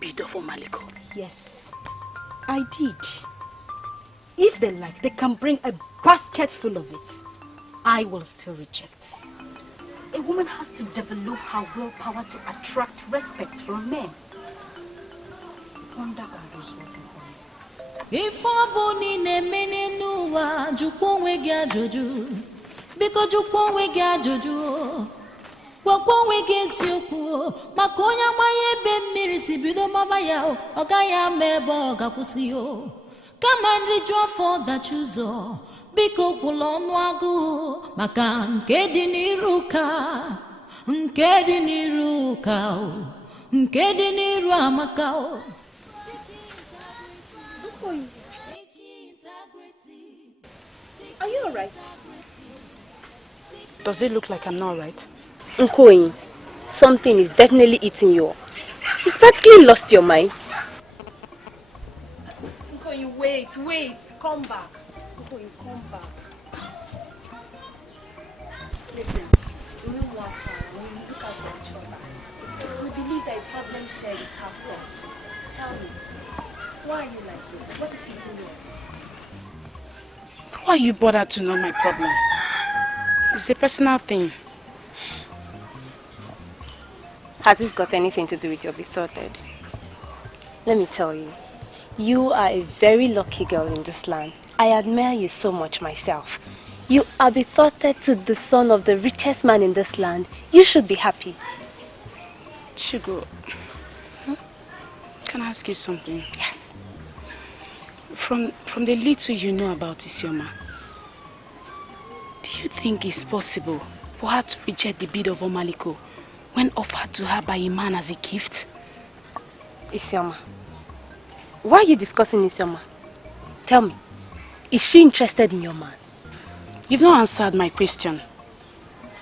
bid of Omaliko? Yes, I did. If they like, they can bring a basket full of it. I will still reject. A woman has to develop her willpower to attract respect from men. Wonder are those words in If aboni ne menenuwa jukwo wegi ajoju biko jukwo wegi ajoju gwakwo wegi esiokwu maka onye amaghị ebe mmiri si bido mama ya ọ gaghị ama ebe ọ ga-akwụsị o kama nriju afọ dachi ụzọ biko kwụla ọnụ agụ maka nke dị n'iru ka nke dị n'iru ka nke dị n'iru amaka o. Are you alright? Does it look like I'm not alright? Nkonye, something is definitely eating you up. You've practically lost your mind. Nkonye, wait, come back. Nkonye, come back. Listen, we don't want her. We look at each other. We believe that a problem shared is half solved. Tell me, why are you like this? What is eating you up? Why are you bothered to know my problem? It's a personal thing. Has this got anything to do with your betrothed? Let me tell you, you are a very lucky girl in this land. I admire you so much myself. You are betrothed to the son of the richest man in this land. You should be happy. Shugo, can I ask you something? Yes. From the little you know about Isioma, do you think it's possible for her to reject the bid of Omaliko when offered to her by a man as a gift? Isioma, why are you discussing Isioma? Tell me, is she interested in your man? You've not answered my question.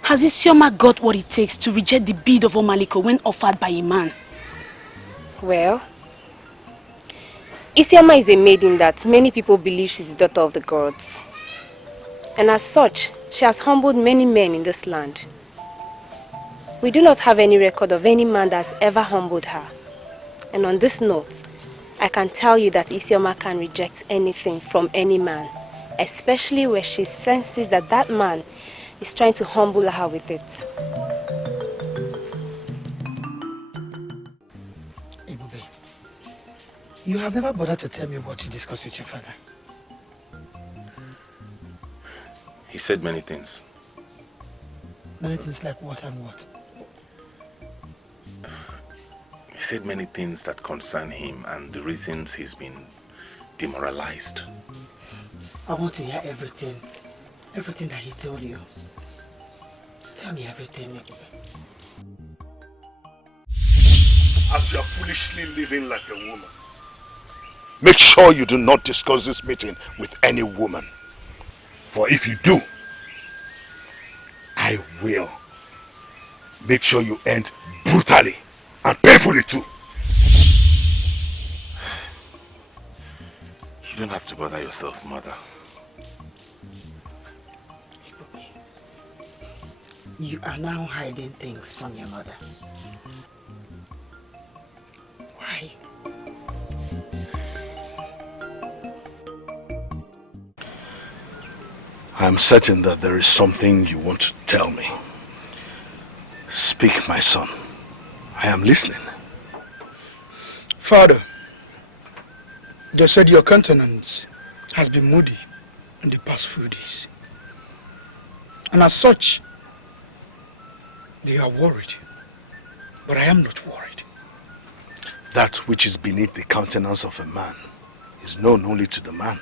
Has Isioma got what it takes to reject the bead of Omaliko when offered by a man? Well, Isioma is a maiden that many people believe she's the daughter of the gods. And as such, she has humbled many men in this land. We do not have any record of any man that has ever humbled her. And on this note, I can tell you that Isioma can reject anything from any man, especially where she senses that that man is trying to humble her with it. Ebube, you have never bothered to tell me what you discussed with your father. He said many things. Many things like what and what? He said many things that concern him and the reasons he's been demoralized. I want to hear everything. Everything that he told you. Tell me everything, Ebube. As you are foolishly living like a woman, make sure you do not discuss this meeting with any woman. For if you do, I will make sure you end brutally and painfully too. You don't have to bother yourself, mother. You are now hiding things from your mother. Why? I am certain that there is something you want to tell me. Speak, my son. I am listening. Father, they said your countenance has been moody in the past few days. And as such, they are worried. But I am not worried. That which is beneath the countenance of a man is known only to the man.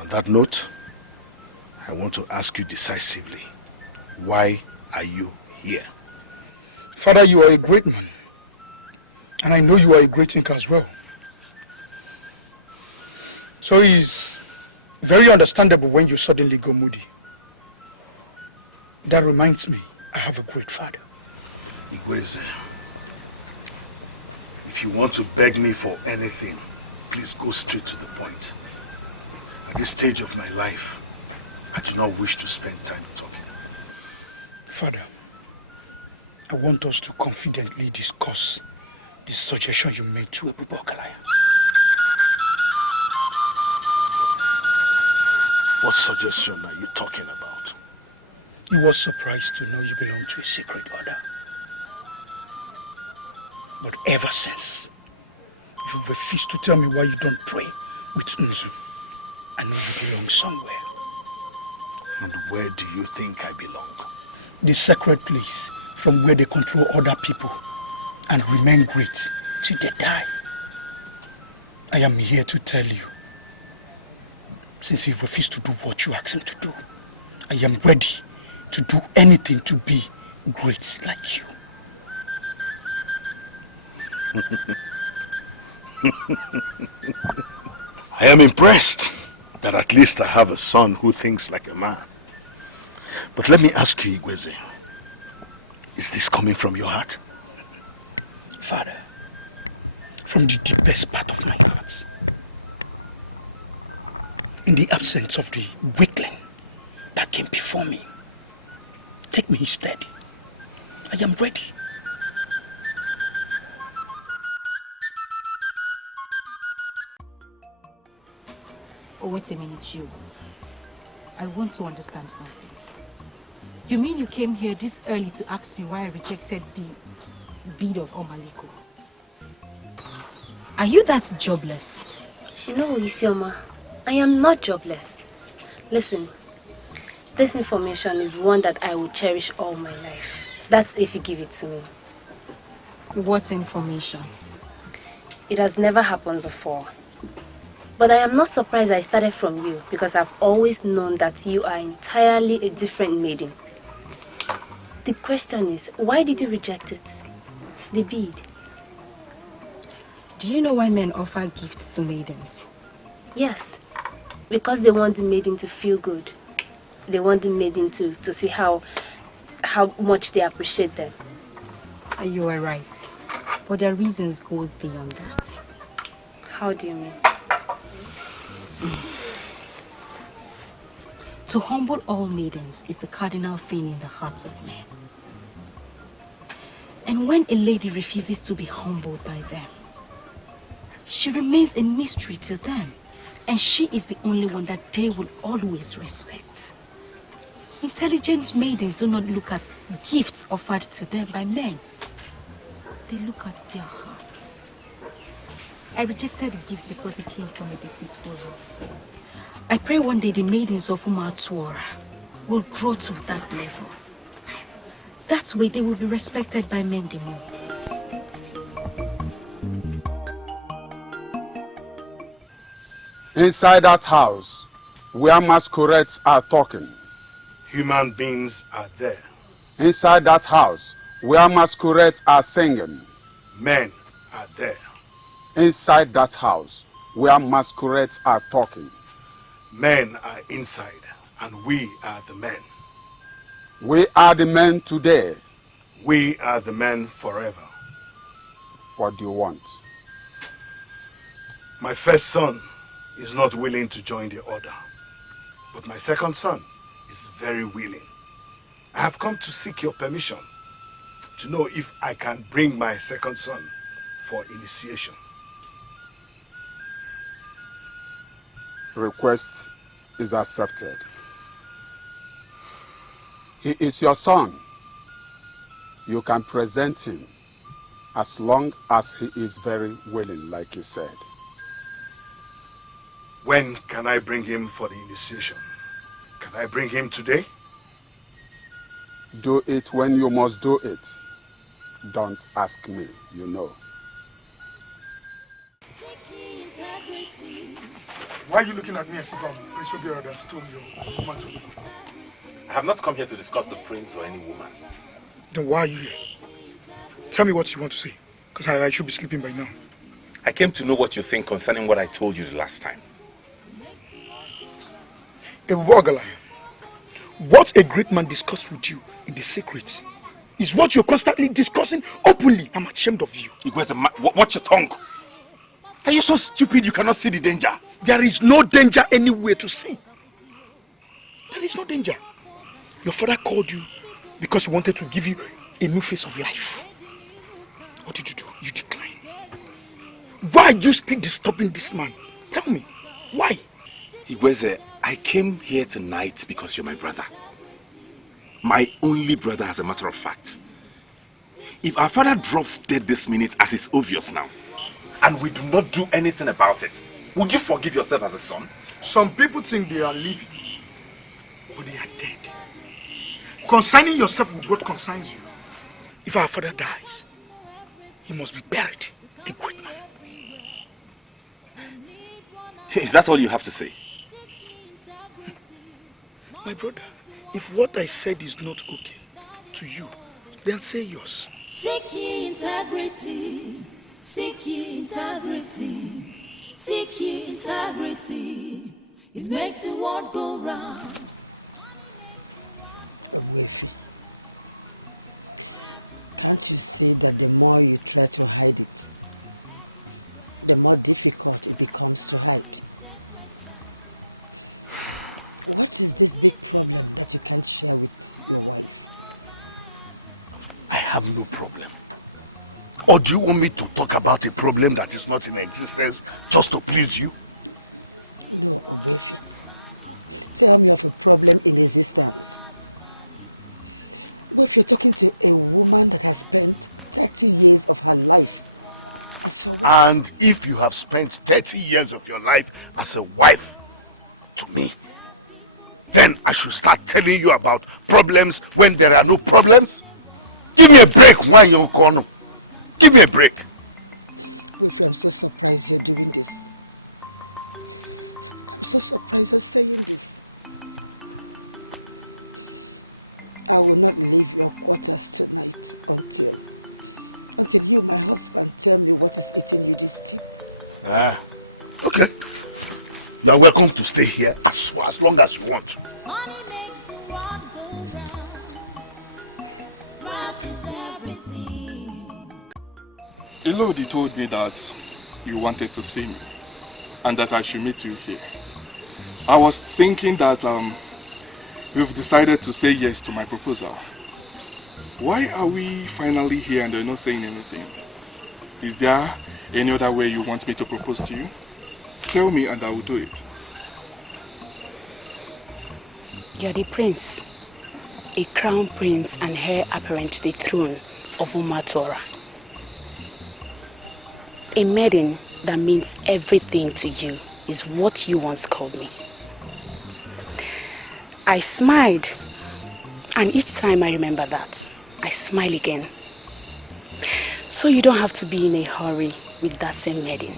On that note, I want to ask you decisively, why are you here? Father, you are a great man. And I know you are a great thinker as well. So it is very understandable when you suddenly go moody. That reminds me, I have a great father. Igweze, if you want to beg me for anything, please go straight to the point. At this stage of my life, I do not wish to spend time talking. Father, I want us to confidently discuss the suggestion you made to Ebube Okalaya. What suggestion are you talking about? He was surprised to know you belong to a secret order. But ever since, you refuse to tell me why you don't pray with Nzu. I know you belong somewhere. And where do you think I belong? The sacred place from where they control other people and remain great till they die. I am here to tell you, since he refused to do what you asked him to do, I am ready to do anything to be great like you. I am impressed that at least I have a son who thinks like a man. But let me ask you, Igweze, is this coming from your heart? Father, from the deepest part of my heart, in the absence of the weakling that came before me, take me instead. I am ready. Oh, wait a minute, you. I want to understand something. You mean you came here this early to ask me why I rejected the bid of Omaliko? Are you that jobless? No, Isioma, I am not jobless. Listen, this information is one that I will cherish all my life. That's if you give it to me. What information? It has never happened before. But I am not surprised I started from you because I've always known that you are entirely a different maiden. The question is, why did you reject it? The bead. Do you know why men offer gifts to maidens? Yes, because they want the maiden to feel good. they want the maiden to see how much they appreciate them. You are right. But their reasons goes beyond that. How do you mean? To humble all maidens is the cardinal thing in the hearts of men. And when a lady refuses to be humbled by them, she remains a mystery to them. And she is the only one that they will always respect. Intelligent maidens do not look at gifts offered to them by men. They look at their hearts. I rejected the gift because it came from a deceitful heart. I pray one day the maidens of Umatuora will grow to that level. That way they will be respected by men the more. Inside that house, where masquerades are talking. Human beings are there. Inside that house, where masquerades are singing. Men are there. Inside that house, where masquerades are talking. Men are inside, and we are the men. We are the men today. We are the men forever. What do you want? My first son is not willing to join the order, but my second son is very willing. I have come to seek your permission to know if I can bring my second son for initiation. Request is accepted. He is your son. You can present him as long as he is very willing, like you said. When can I bring him for the initiation? Can I bring him today? Do it when you must do it. Don't ask me, you know. Why are you looking at me as if I'm Prince Obiora that stole your woman to me? I have not come here to discuss the prince or any woman. Then why are you here? Tell me what you want to say, because I should be sleeping by now. I came to know what you think concerning what I told you the last time. What a great man discussed with you in the secret is what you're constantly discussing openly. I'm ashamed of you. Watch your tongue. Are you so stupid you cannot see the danger? There is no danger anywhere to see. There is no danger. Your father called you because he wanted to give you a new face of life. What did you do? You declined. Why are you still disturbing this man? Tell me. Why? Igweze, I came here tonight because you're my brother. My only brother, as a matter of fact. If our father drops dead this minute, as is obvious now, and we do not do anything about it, would you forgive yourself as a son? Some people think they are living, but they are dead. Concerning yourself with what concerns you. If our father dies, he must be buried, a great man. Is that all you have to say? My brother, if what I said is not okay to you, then say yours. Seek ye integrity, seek ye integrity, seek ye integrity. It makes the world go round. Obuefi, can't you see that the more you try to hide it, the more difficult it becomes to hide? What is this big problem that you can't share with your wife? I have no problem. Or do you want me to talk about a problem that is not in existence just to please you? No, Obuefi. Tell me of a problem in existence. Well, if you're talking to a woman that has spent 30 years of her life as your wife. And if you have spent 30 years of your life as a wife to me, then I should start telling you about problems when there are no problems? Give me a break, why you corner? Give me a break. Wilfred, I'm so surprised you're doing this. I'm so surprised you're saying this. I will not leave your quarters tonight until you, my husband, tell me what is eating you this deep. Okay. You are welcome to stay here as long as you want. Elodie told me that you wanted to see me and that I should meet you here. I was thinking that we've decided to say yes to my proposal. Why are we finally here and you're not saying anything? Is there any other way you want me to propose to you? Tell me and I will do it. You're the prince, a crown prince and heir apparent to the throne of Umatora. A maiden that means everything to you is what you once called me. I smiled, and each time I remember that, I smile again. So you don't have to be in a hurry with that same maiden.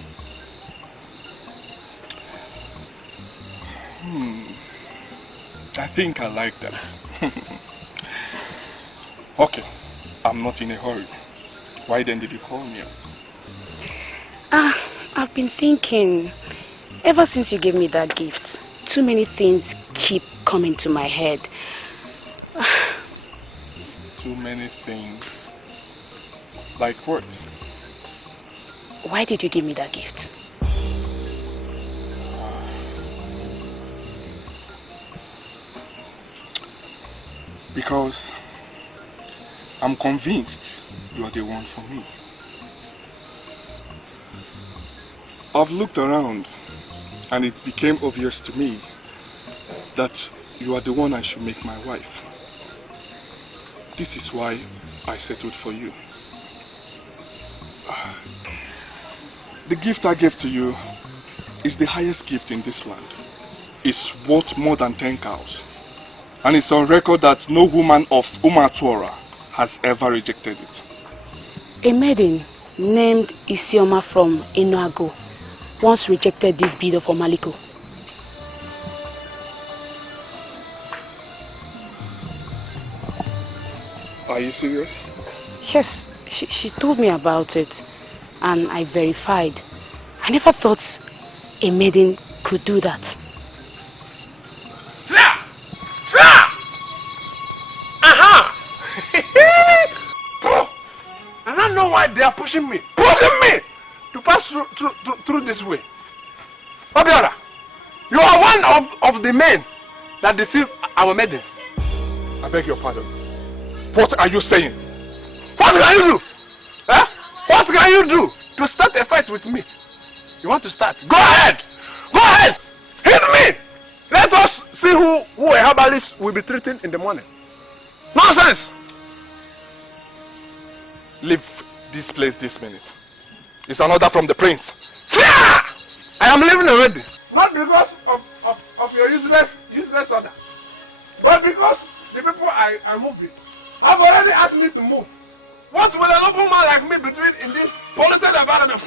I think I like that. Okay, I'm not in a hurry. Why then did you call me out? I've been thinking, ever since you gave me that gift, too many things keep coming to my head. Too many things? Like what? Why did you give me that gift? Because I'm convinced you are the one for me. I've looked around and it became obvious to me that you are the one I should make my wife. This is why I settled for you. The gift I gave to you is the highest gift in this land. It's worth more than 10 cows. And it's on record that no woman of Umatora has ever rejected it. A maiden named Isioma from Inuago once rejected this bid of Omaliko. Are you serious? Yes, she told me about it and I verified. I never thought a maiden could do that. I don't know why they are pushing me to pass through this way. Obiora, you are one of the men that deceive our maidens. I beg your pardon. What are you saying? What can you do? Huh? What can you do to start a fight with me? You want to start? Go ahead! Go ahead! Hit me! Let us see who a herbalist will be treating in the morning. Nonsense! Leave this place this minute. It's an order from the prince. I am leaving already. Not because of your useless order. But because the people I move with have already asked me to move. What will a local man like me be doing in this polluted environment?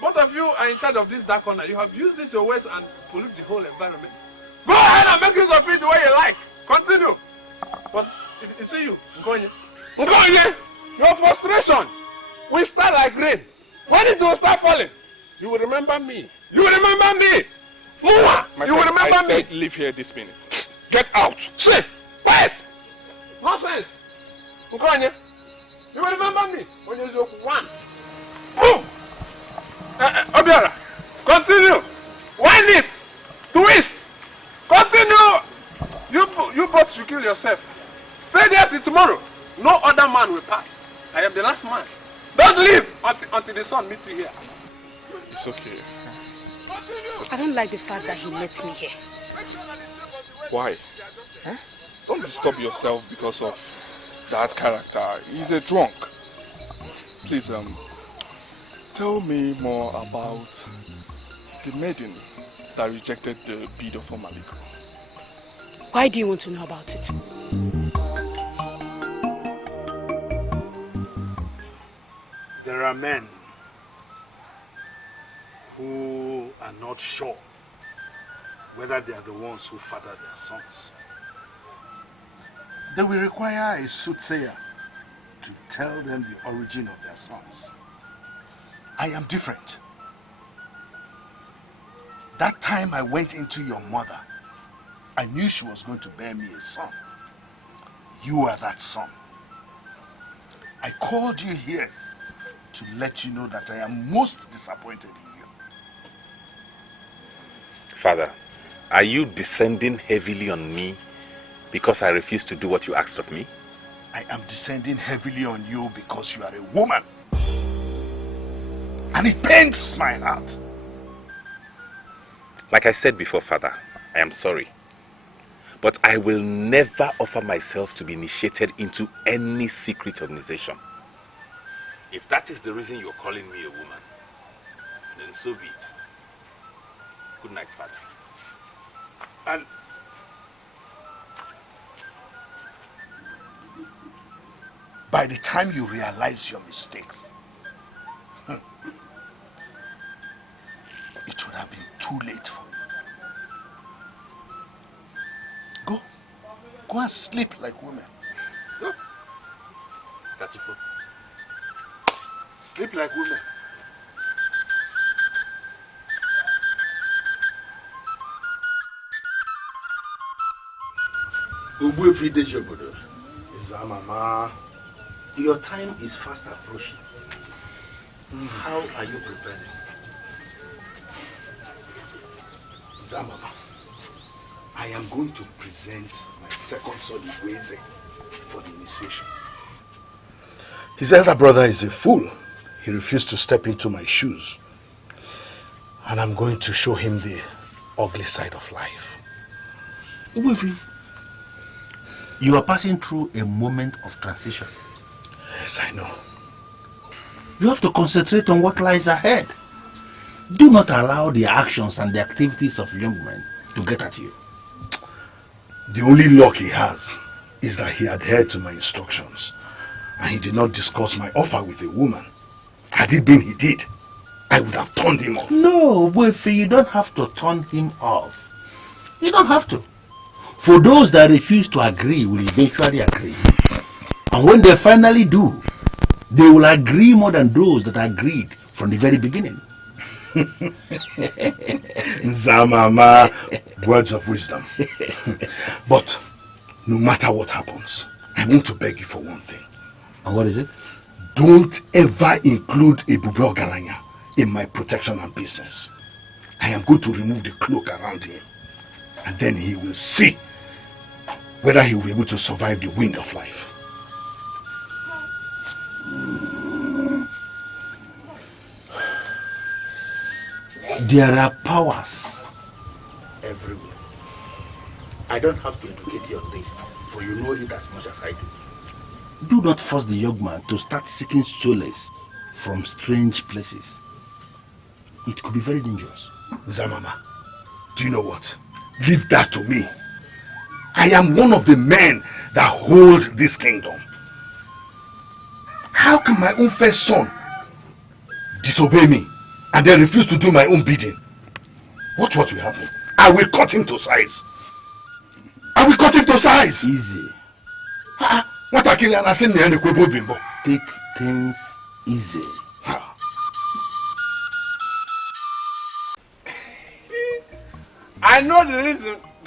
Both of you are in charge of this dark corner. You have used this your ways and pollute the whole environment. Go ahead and make use of it the way you like. Continue. But you see you, Nkoye, your frustration will start like rain. When it will start falling, you will remember me. You will remember me. Muma, you will remember me. Leave here this minute. Get out. Shit. Wait. Nonsense. Nkoye, you will remember me when you do one. Boom. Obiora, continue. Wind it. Twist. Continue. You both should kill yourself. Stay there till tomorrow. No other man will pass. I am the last man. Don't leave until the sun meets you here. It's okay. I don't like the fact that he met me here. Why? Huh? Don't disturb yourself because of that character. He's a drunk. Please, tell me more about the maiden that rejected the bid of Omaliko. Why do you want to know about it? There are men who are not sure whether they are the ones who father their sons. They will require a soothsayer to tell them the origin of their sons. I am different. That time I went into your mother, I knew she was going to bear me a son. You are that son. I called you here to let you know that I am most disappointed in you. Father, are you descending heavily on me because I refuse to do what you asked of me? I am descending heavily on you because you are a woman. And it pains my heart. Like I said before, Father, I am sorry. But I will never offer myself to be initiated into any secret organization. If that is the reason you're calling me a woman, then so be it. Good night, Father. And by the time you realize your mistakes, it would have been too late for you. Go and sleep like women. Go. That's it. Sleep like women. Mama. Your time is fast approaching. How are you preparing? Mama, I am going to present my second son Igweze for the initiation. His elder brother is a fool. He refused to step into my shoes. And I'm going to show him the ugly side of life. Uwefi, you are passing through a moment of transition. Yes, I know. You have to concentrate on what lies ahead. Do not allow the actions and the activities of young men to get at you. The only luck he has is that he adhered to my instructions and he did not discuss my offer with a woman. Had it been he did, I would have turned him off. No, Uwefi, you don't have to turn him off. You don't have to. For those that refuse to agree will eventually agree. And when they finally do, they will agree more than those that agreed from the very beginning. Zamama, words of wisdom. But no matter what happens, I want to beg you for one thing. And what is it? Don't ever include Ebube Ogalanya in my protection and business. I am going to remove the cloak around him. And then he will see whether he will be able to survive the wind of life. There are powers everywhere. I don't have to educate you on this, for you know it as much as I do. Do not force the young man to start seeking solace from strange places. It could be very dangerous. Zamama, do you know what? Leave that to me. I am one of the men that hold this kingdom. How can my own first son disobey me and then refuse to do my own bidding? Watch what will happen. I will cut him to size. I will cut him to size. Easy. Take things easy. I know the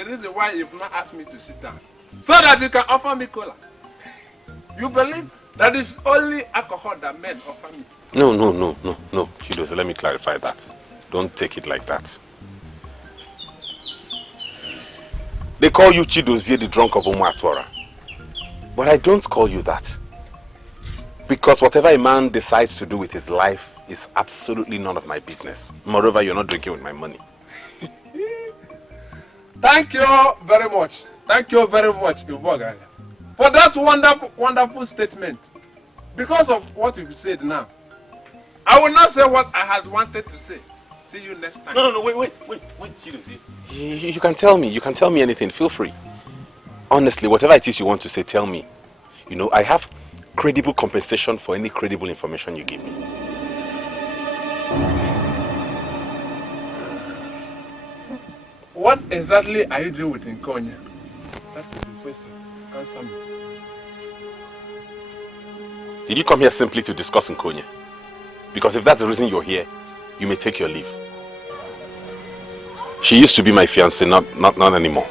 reason why you've not asked me to sit down. So that you can offer me cola. You believe that it's only alcohol that men offer me? No, Chidozie, let me clarify that. Don't take it like that. They call you Chidozie, the drunk of Umuatwara. But I don't call you that. Because whatever a man decides to do with his life is absolutely none of my business. Moreover, you're not drinking with my money. Thank you very much. Thank you very much, Iboganya, for that wonderful statement. Because of what you've said now, I will not say what I had wanted to say. See you next time. No, wait, Chidozie. You can tell me. You can tell me anything. Feel free. Honestly, whatever it is you want to say, tell me. You know, I have credible compensation for any credible information you give me. What exactly are you doing with Nkonya? That is the question. Answer me. Did you come here simply to discuss Nkonya? Because if that's the reason you're here, you may take your leave. She used to be my fiancée, not anymore.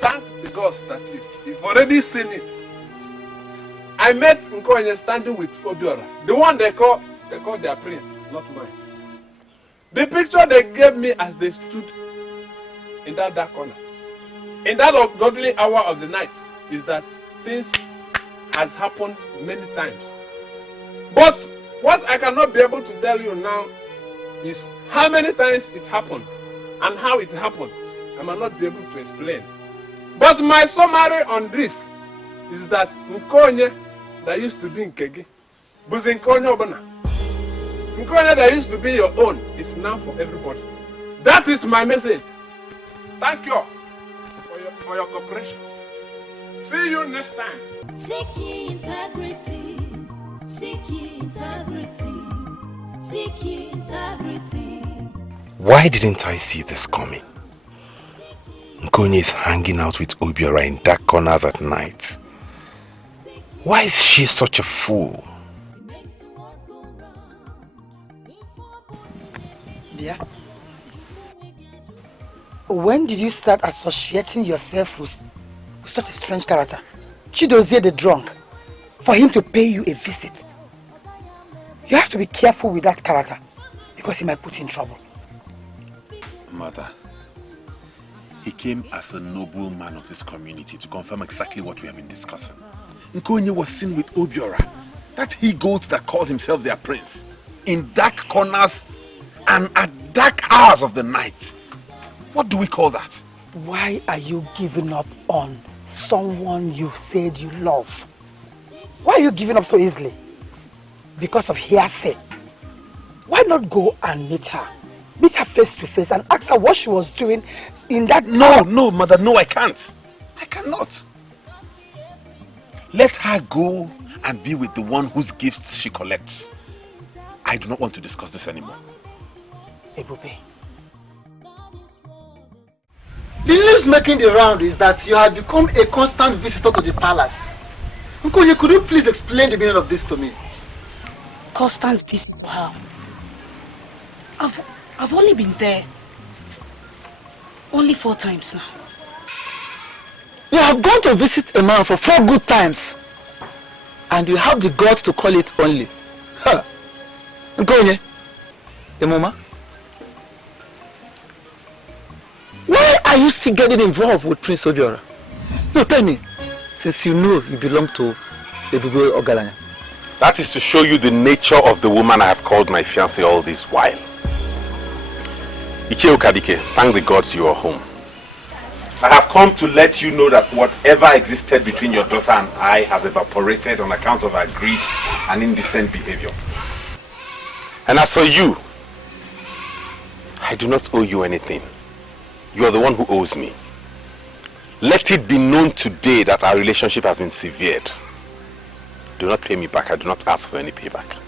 Thank the gods that you've already seen it. I met Nkonye standing with Obiora, the one they call their prince, not mine. The picture they gave me as they stood in that dark corner, in that ungodly hour of the night, is that things has happened many times. But what I cannot be able to tell you now is how many times it happened and how it happened. I might not be able to explain. But my summary on this is that Nkonye that used to be in Kege, was Nkonye Obana. Nkonye that used to be your own is now for everybody. That is my message. Thank you for your cooperation. See you next time. Seek ye integrity. Seek ye integrity. Seek ye integrity. Why didn't I see this coming? Nkonye is hanging out with Obiora in dark corners at night. Why is she such a fool? Dear, when did you start associating yourself with such a strange character? Chidozie the drunk, for him to pay you a visit. You have to be careful with that character because he might put you in trouble. Mother, he came as a noble man of this community to confirm exactly what we have been discussing. Nkonye was seen with Obiora, that he-goat that calls himself their prince, in dark corners and at dark hours of the night. What do we call that? Why are you giving up on someone you said you love? Why are you giving up so easily? Because of hearsay. Why not go and meet her? Meet her face to face and ask her what she was doing in that... No, mother, no, I can't. I cannot. Let her go and be with the one whose gifts she collects. I do not want to discuss this anymore. Ebube. The news making the round is that you have become a constant visitor to the palace. Nkonye, could you please explain the meaning of this to me? Constant visit to her. I've only been there only 4 times now. You have gone to visit a man for 4 good times, and you have the guts to call it only. Ha! Nkonye, Emoma, why are you still getting involved with Prince Obiora? No, tell me, since you know you belong to Ebube Ogalanya. That is to show you the nature of the woman I have called my fiancée all this while. Icheo Kadike, thank the gods you are home. I have come to let you know that whatever existed between your daughter and I has evaporated on account of her greed and indecent behavior. And as for you, I do not owe you anything. You are the one who owes me. Let it be known today that our relationship has been severed. Do not pay me back. I do not ask for any payback.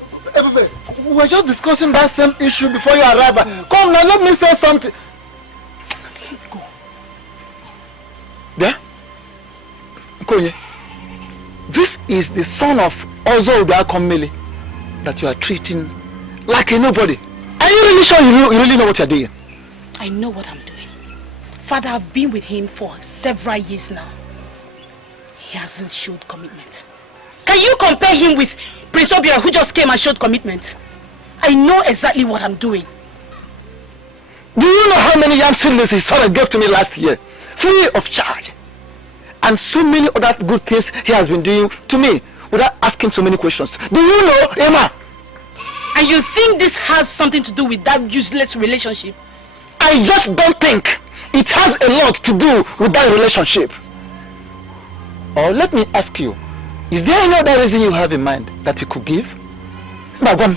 Ebube, we were just discussing that same issue before you arrived. Come now, let me say something. Go. Yeah? Nkonye, this is the son of Ozo Udakomele that you are treating like a nobody. Are you really sure you really know what you're doing? I know what I'm doing. Father, I've been with him for several years now. He hasn't showed commitment. Can you compare him with Prince Obiora, who just came and showed commitment? I know exactly what I'm doing. Do you know how many yam seedlings his father gave to me last year? Free of charge. And so many other good things he has been doing to me without asking so many questions. Do you know, Emma? And you think this has something to do with that useless relationship? I just don't think it has a lot to do with that relationship. Or let me ask you, is there any other reason you have in mind that you could give? Bagwan.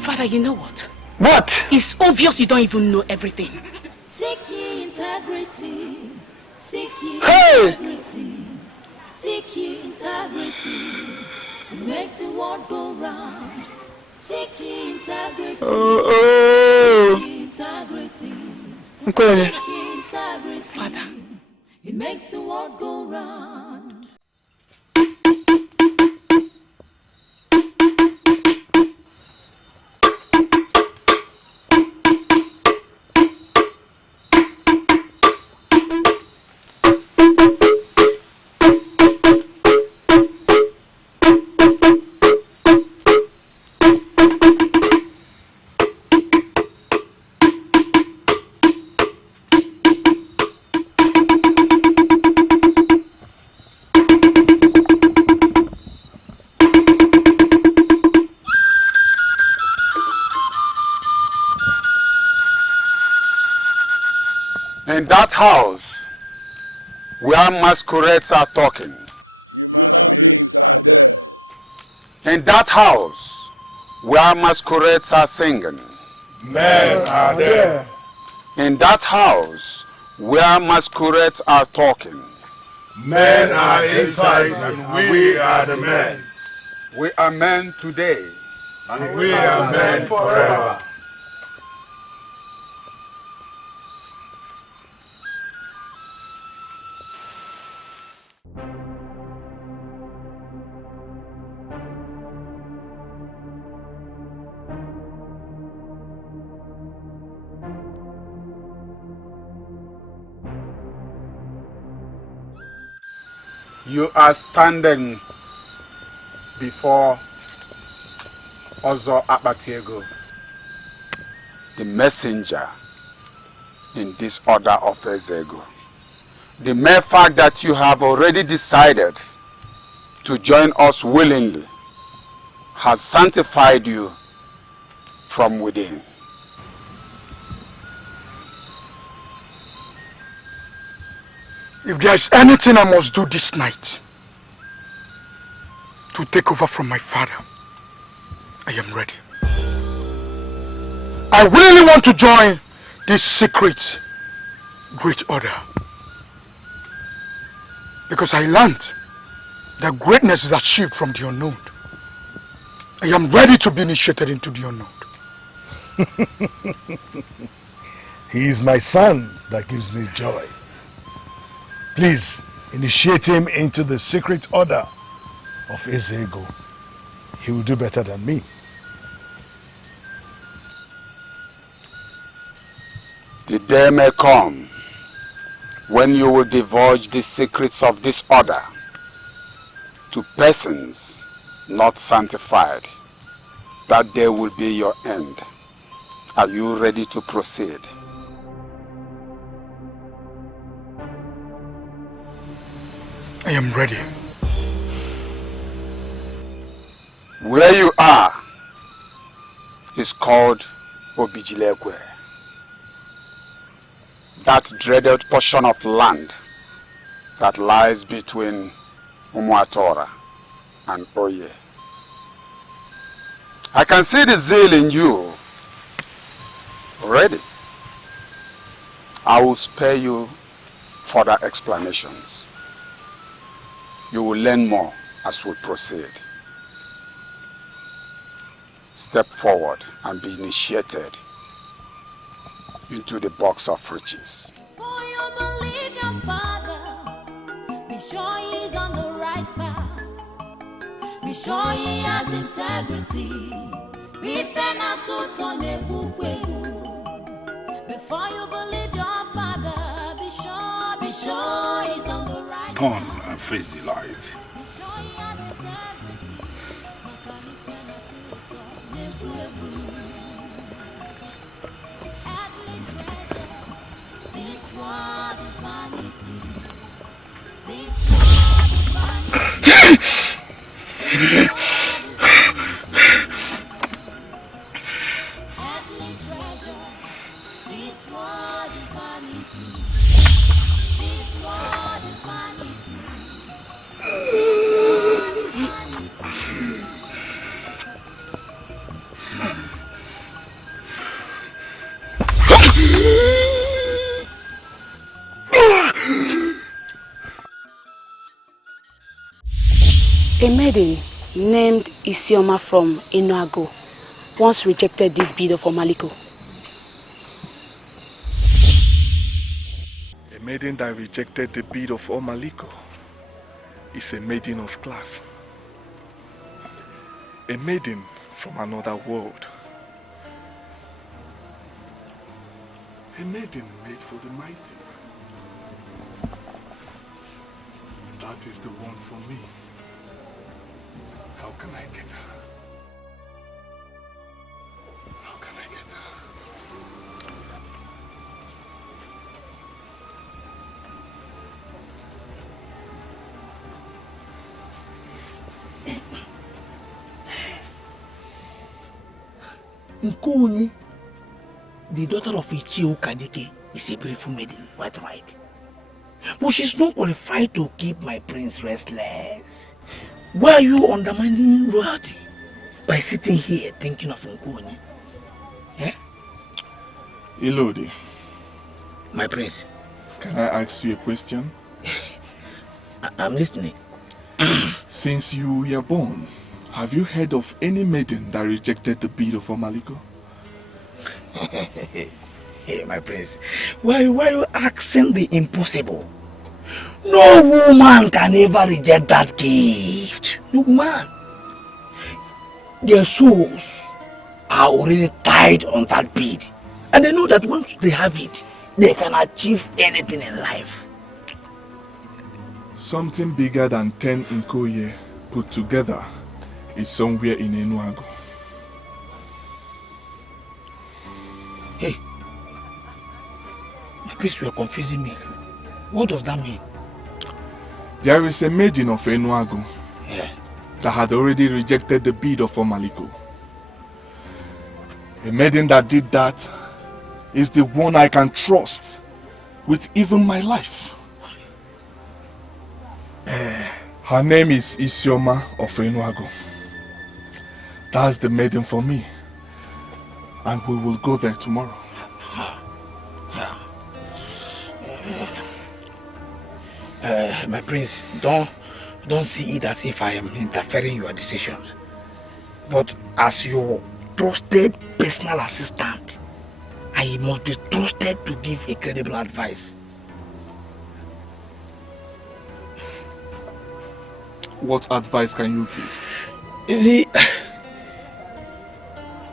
Father, you know what? What? It's obvious you don't even know everything. Seek ye integrity. Seek ye integrity. Seek ye integrity. It makes the world go round. Seek ye integrity. Seek ye integrity. Nkonye. Seek ye integrity. Father. It makes the world go round. In that house where masquerades are talking, human beings are there. In that house where masquerades are singing, men are there. In that house where masquerades are talking, men are inside and we are the men. We are men today. And we are men forever. You are standing before Ozo Akpatiego, the messenger in this order of Ezego. The mere fact that you have already decided to join us willingly has sanctified you from within. If there is anything I must do this night to take over from my father, I am ready. I really want to join this secret great order, because I learned that greatness is achieved from the unknown. I am ready to be initiated into the unknown. He is my son that gives me joy. Please initiate him into the secret order of Ezego. He will do better than me. The day may come when you will divulge the secrets of this order to persons not sanctified. That day will be your end. Are you ready to proceed? I am ready. Where you are is called Obijilegwe. That dreaded portion of land that lies between Umuatora and Oye. I can see the zeal in you already. I will spare you further explanations. You will learn more as we proceed. Step forward and be initiated into the box of riches. For you believe your father, be sure he is on the right path. Be sure he has integrity. Before you believe your father, be sure he's on the right path. Turn and face the light. Be sure he has integrity. Earthly treasures, this world is vanity. This world is vanity. Earthly treasures, this world is vanity. This world is vanity. This world is vanity. A maiden named Isioma from Enuago once rejected this bid of Omaliko. A maiden that rejected the bid of Omaliko is a maiden of class. A maiden from another world. A maiden made for the mighty. That is the one for me. How can I get her? How can I get her? Nkuni, the daughter of Ichio Kadike, is a beautiful maiden, quite right. But she's not qualified to keep my prince restless. Why are you undermining royalty by sitting here thinking of Nkonye? Eh? Elodie. My prince. Can I ask you a question? I'm listening. Since you were born, have you heard of any maiden that rejected the bid of Omaliko? Hey, my prince, why are you asking the impossible? No woman can ever reject that gift. No man. Their souls are already tied on that bid. And they know that once they have it, they can achieve anything in life. Something bigger than 10 Nkoye put together is somewhere in Enuago. Hey, my priest, you are confusing me. What does that mean? There is a maiden of Enuago Yeah. that had already rejected the bid of Omaliko. A maiden that did that is the one I can trust with even my life. Her name is Isioma of Enuago. That's the maiden for me. And we will go there tomorrow. My prince, don't see it as if I am interfering in your decisions. But as your trusted personal assistant, I must be trusted to give a credible advice. What advice can you give? You see,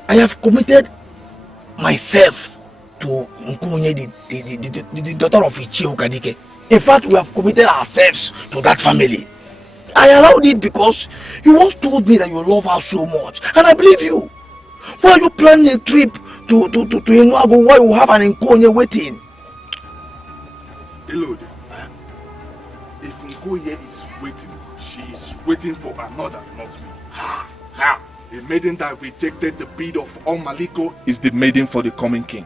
I have committed myself to Nkonye, the daughter of Ichie Okadike. In fact, we have committed ourselves to that family. I allowed it because you once told me that you love her so much, and I believe you. Why are you planning a trip to Enuago where you have an Nkonye waiting? Elodie, if Nkonye is waiting, she is waiting for another, not me. How? The maiden that rejected the bid of Omaliko is the maiden for the coming king.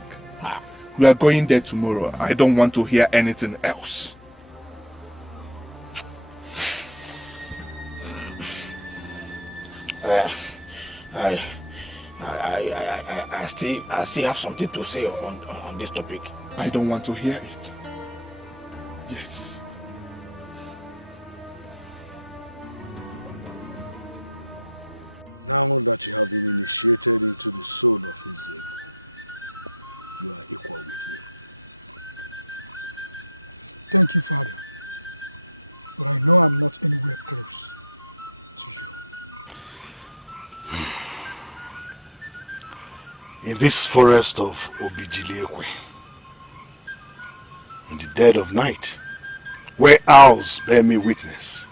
We are going there tomorrow. I don't want to hear anything else. I still have something to say on this topic. I don't want to hear it. Yes. Now that you have been initiated into the soul of his ego, you are equal with me. Thank you, Father. But I know I'm not anywhere close to you. In this forest of Obijiliekwe, in the dead of night, where owls bear me witness,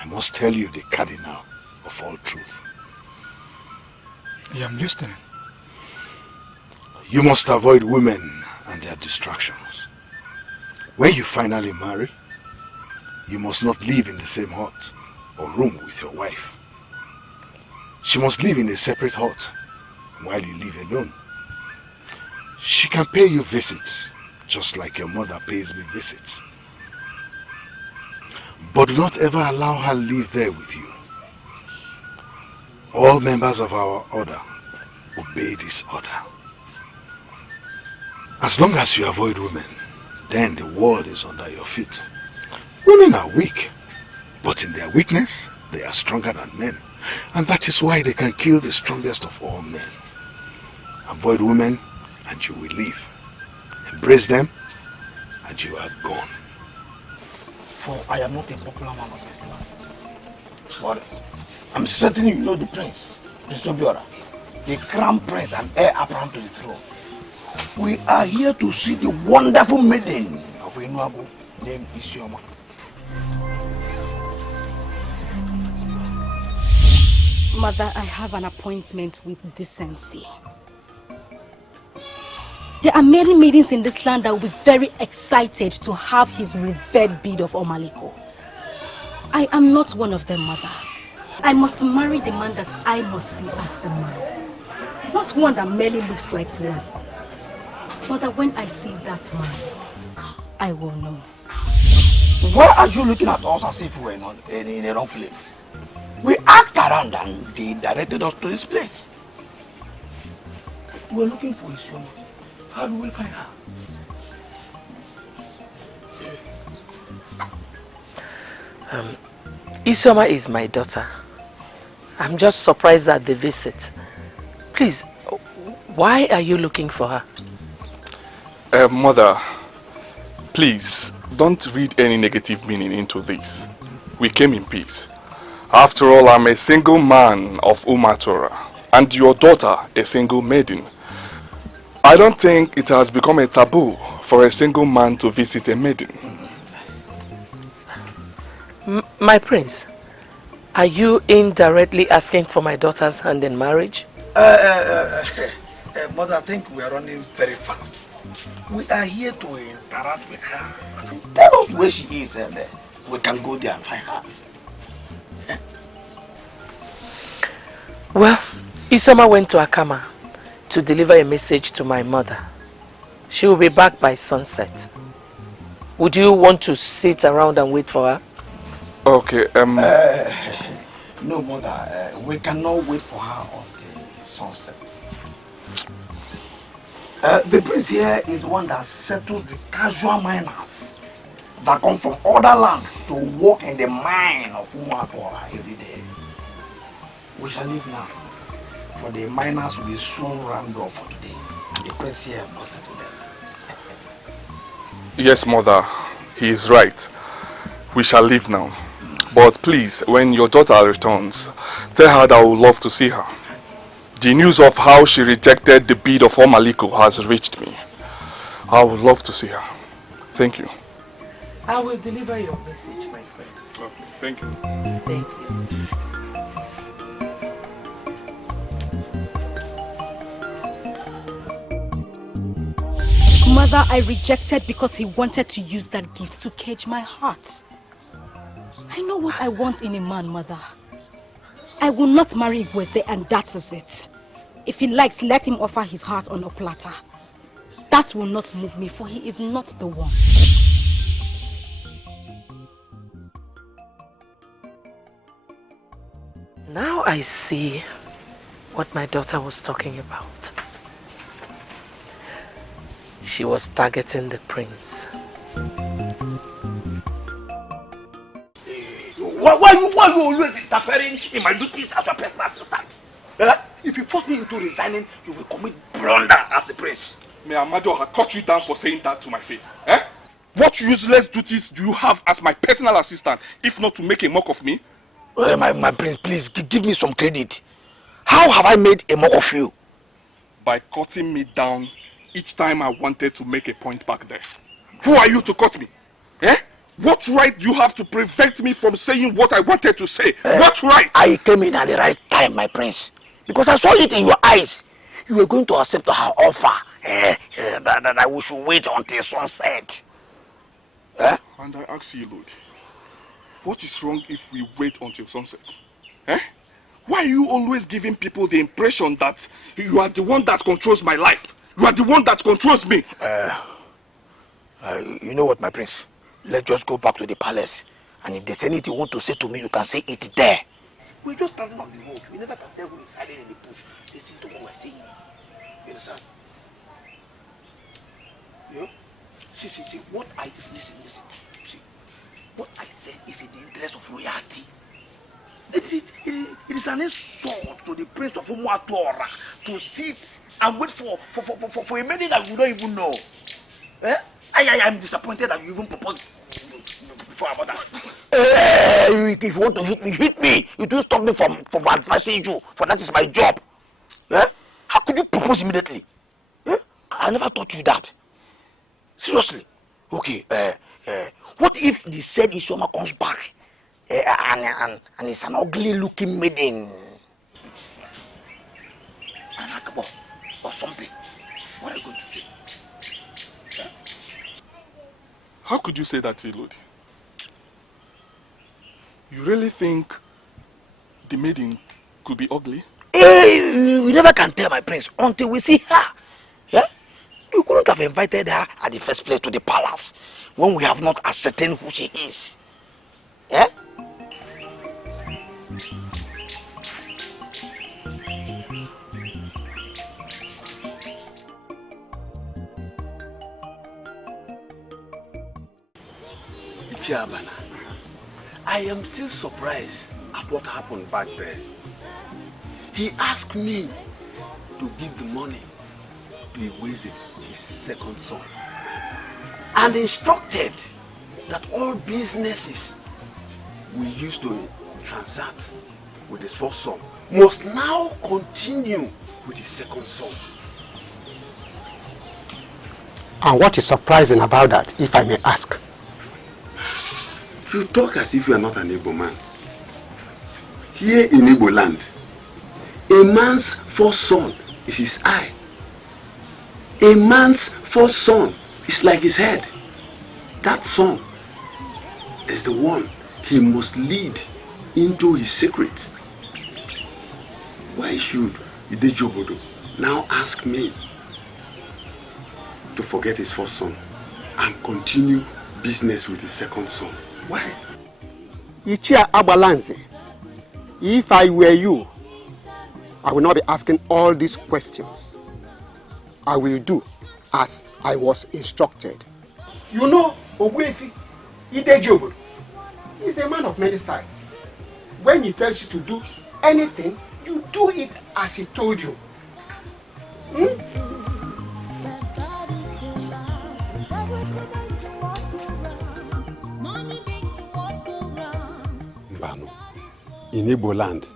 I must tell you the cardinal of all truth. I am listening. You must avoid women and their distractions. When you finally marry, you must not live in the same hut or room with your wife. She must live in a separate hut while you live alone. She can pay you visits, just like your mother pays me visits. But do not ever allow her live there with you. All members of our order obey this order. As long as you avoid women, then the world is under your feet. Women are weak, but in their weakness, they are stronger than men. And that is why they can kill the strongest of all men. Avoid women, and you will live. Embrace them, and you are gone. For I am not a popular man of this land. But I'm certain you know the prince, Prince Obiora, the crown prince and heir apparent to the throne. We are here to see the wonderful maiden of Enuago named Isioma. Mother, I have an appointment with decency. There are many maidens in this land that will be very excited to have his revered bid of Omaliko. I am not one of them, Mother. I must marry the man that I must see as the man. Not one that merely looks like one. Mother, when I see that man, I will know. Why are you looking at us as if we were not in the wrong place? We asked around and they directed us to this place. We're looking for his woman. How do we find her? Isioma is my daughter. I'm just surprised at the visit. Please, why are you looking for her? Mother, please, don't read any negative meaning into this. We came in peace. After all, I'm a single man of Umatora, and your daughter a single maiden. I don't think it has become a taboo for a single man to visit a maiden. My prince, are you indirectly asking for my daughter's hand in marriage? Mother, I think we are running very fast. We are here to interact with her. Tell us where she is and we can go there and find her. Well, Isioma went to Akama to deliver a message to my mother. She will be back by sunset. Would you want to sit around and wait for her? Okay, no, mother, we cannot wait for her until sunset. The prince here is the one that settles the casual miners that come from other lands to work in the mine of Umuatora every day. We shall leave now, for the miners will be soon rounded off for today. The prince here must settle them. Yes, mother, he is right. We shall leave now. But please, when your daughter returns, tell her that I would love to see her. The news of how she rejected the bid of Omaliko has reached me. I would love to see her. Thank you. I will deliver your message, my friend. Okay, thank you. Thank you. Mother, I rejected because he wanted to use that gift to cage my heart. I know what I want in a man, Mother. I will not marry Igweze, and that is it. If he likes, let him offer his heart on a platter. That will not move me, for he is not the one. Now I see what my daughter was talking about. She was targeting the prince. Why you always interfering in my duties as your personal assistant? If you force me into resigning, you will commit blunder as the prince. May Amado have cut you down for saying that to my face. What useless duties do you have as my personal assistant, if not to make a mock of me? My prince, please give me some credit. How have I made a mock of you? By cutting me down each time I wanted to make a point back there. Who are you to cut me? What right do you have to prevent me from saying what I wanted to say? What right? I came in at the right time, my prince. Because I saw it in your eyes. You were going to accept her offer. That we should wait until sunset. And I ask you, Lord, what is wrong if we wait until sunset? Why are you always giving people the impression that you are the one that controls my life? You are the one that controls me. You know what, my prince? Let's just go back to the palace. And if there's anything you want to say to me, you can say it there. We just stand on the road. We never can tell who is hiding in the bush. Listen to what we're saying. You understand? Yeah? See, what I listen. See, what I said is in the interest of royalty. It is an insult to the prince of Umuatora to sit and wait for a maiden that we don't even know. I am disappointed that you even proposed before about that. If you want to hit me. You do stop me from advising you, for that is my job. How could you propose immediately? I never taught you that. Seriously. Okay, what if the said Isioma comes back and it's an ugly looking maiden? An akabo or something. What are you going to say? How could you say that, Lord? You really think the maiden could be ugly? We never can tell, my prince, until we see her. You couldn't have invited her at the first place to the palace when we have not ascertained who she is. Eh? Chiabana, I am still surprised at what happened back there. He asked me to give the money to Iweze, his second son, and instructed that all businesses we used to transact with his first son must now continue with his second son. And what is surprising about that, if I may ask? You talk as if you are not an Igbo man. Here in Igbo land, a man's first son is his eye. A man's first son is like his head. That son is the one he must lead into his secret. Why should Idejobodo now ask me to forget his first son and continue business with his second son? Why? Ichia Abalanze, if I were you, I will not be asking all these questions. I will do as I was instructed. You know, Ogwefi Idejobodo is a man of many sides. When he tells you to do anything, you do it as he told you. Mbano, in Igbo land,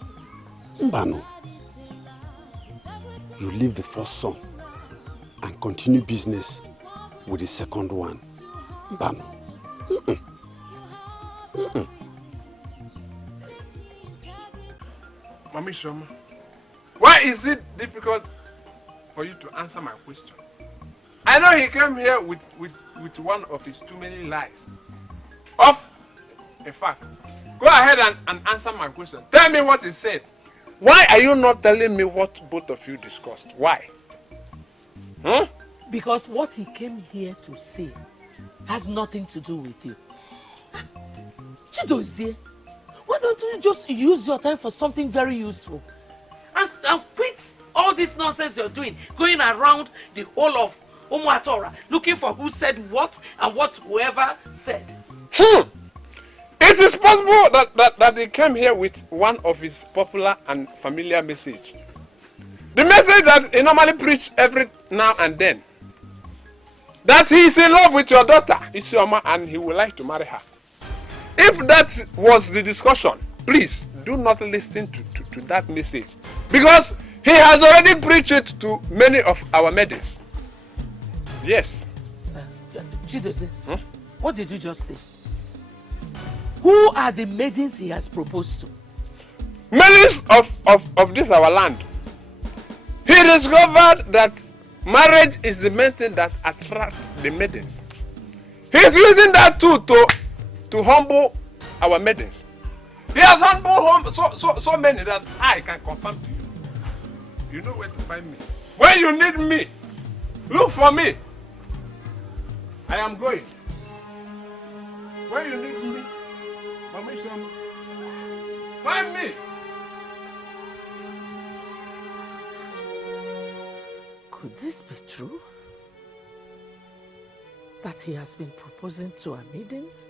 Mbano, you leave the first son and continue business with the second one. Mbano. Mami Shoma, why is it difficult for you to answer my question? I know he came here with one of his too many lies. In fact, go ahead and answer my question. Tell me what he said. Why are you not telling me what both of you discussed? Why? Huh? Because what he came here to say has nothing to do with you. Chidozie, why don't you just use your time for something very useful? And quit all this nonsense you're doing, going around the whole of Umuatora, looking for who said what and what whoever said. It is possible that he came here with one of his popular and familiar message. The message that he normally preaches every now and then. That he is in love with your daughter, Isioma, and he would like to marry her. If that was the discussion, please do not listen to that message. Because he has already preached it to many of our maidens. Yes. Chidozie, what did you just say? Who are the maidens he has proposed to? Maidens of this our land. He discovered that marriage is the main thing that attracts the maidens. He's using that too to humble our maidens. He has humbled so many that I can confirm to you. You know where to find me. When you need me, look for me. I am going. When you need me, find me. Could this be true? That he has been proposing to our maidens?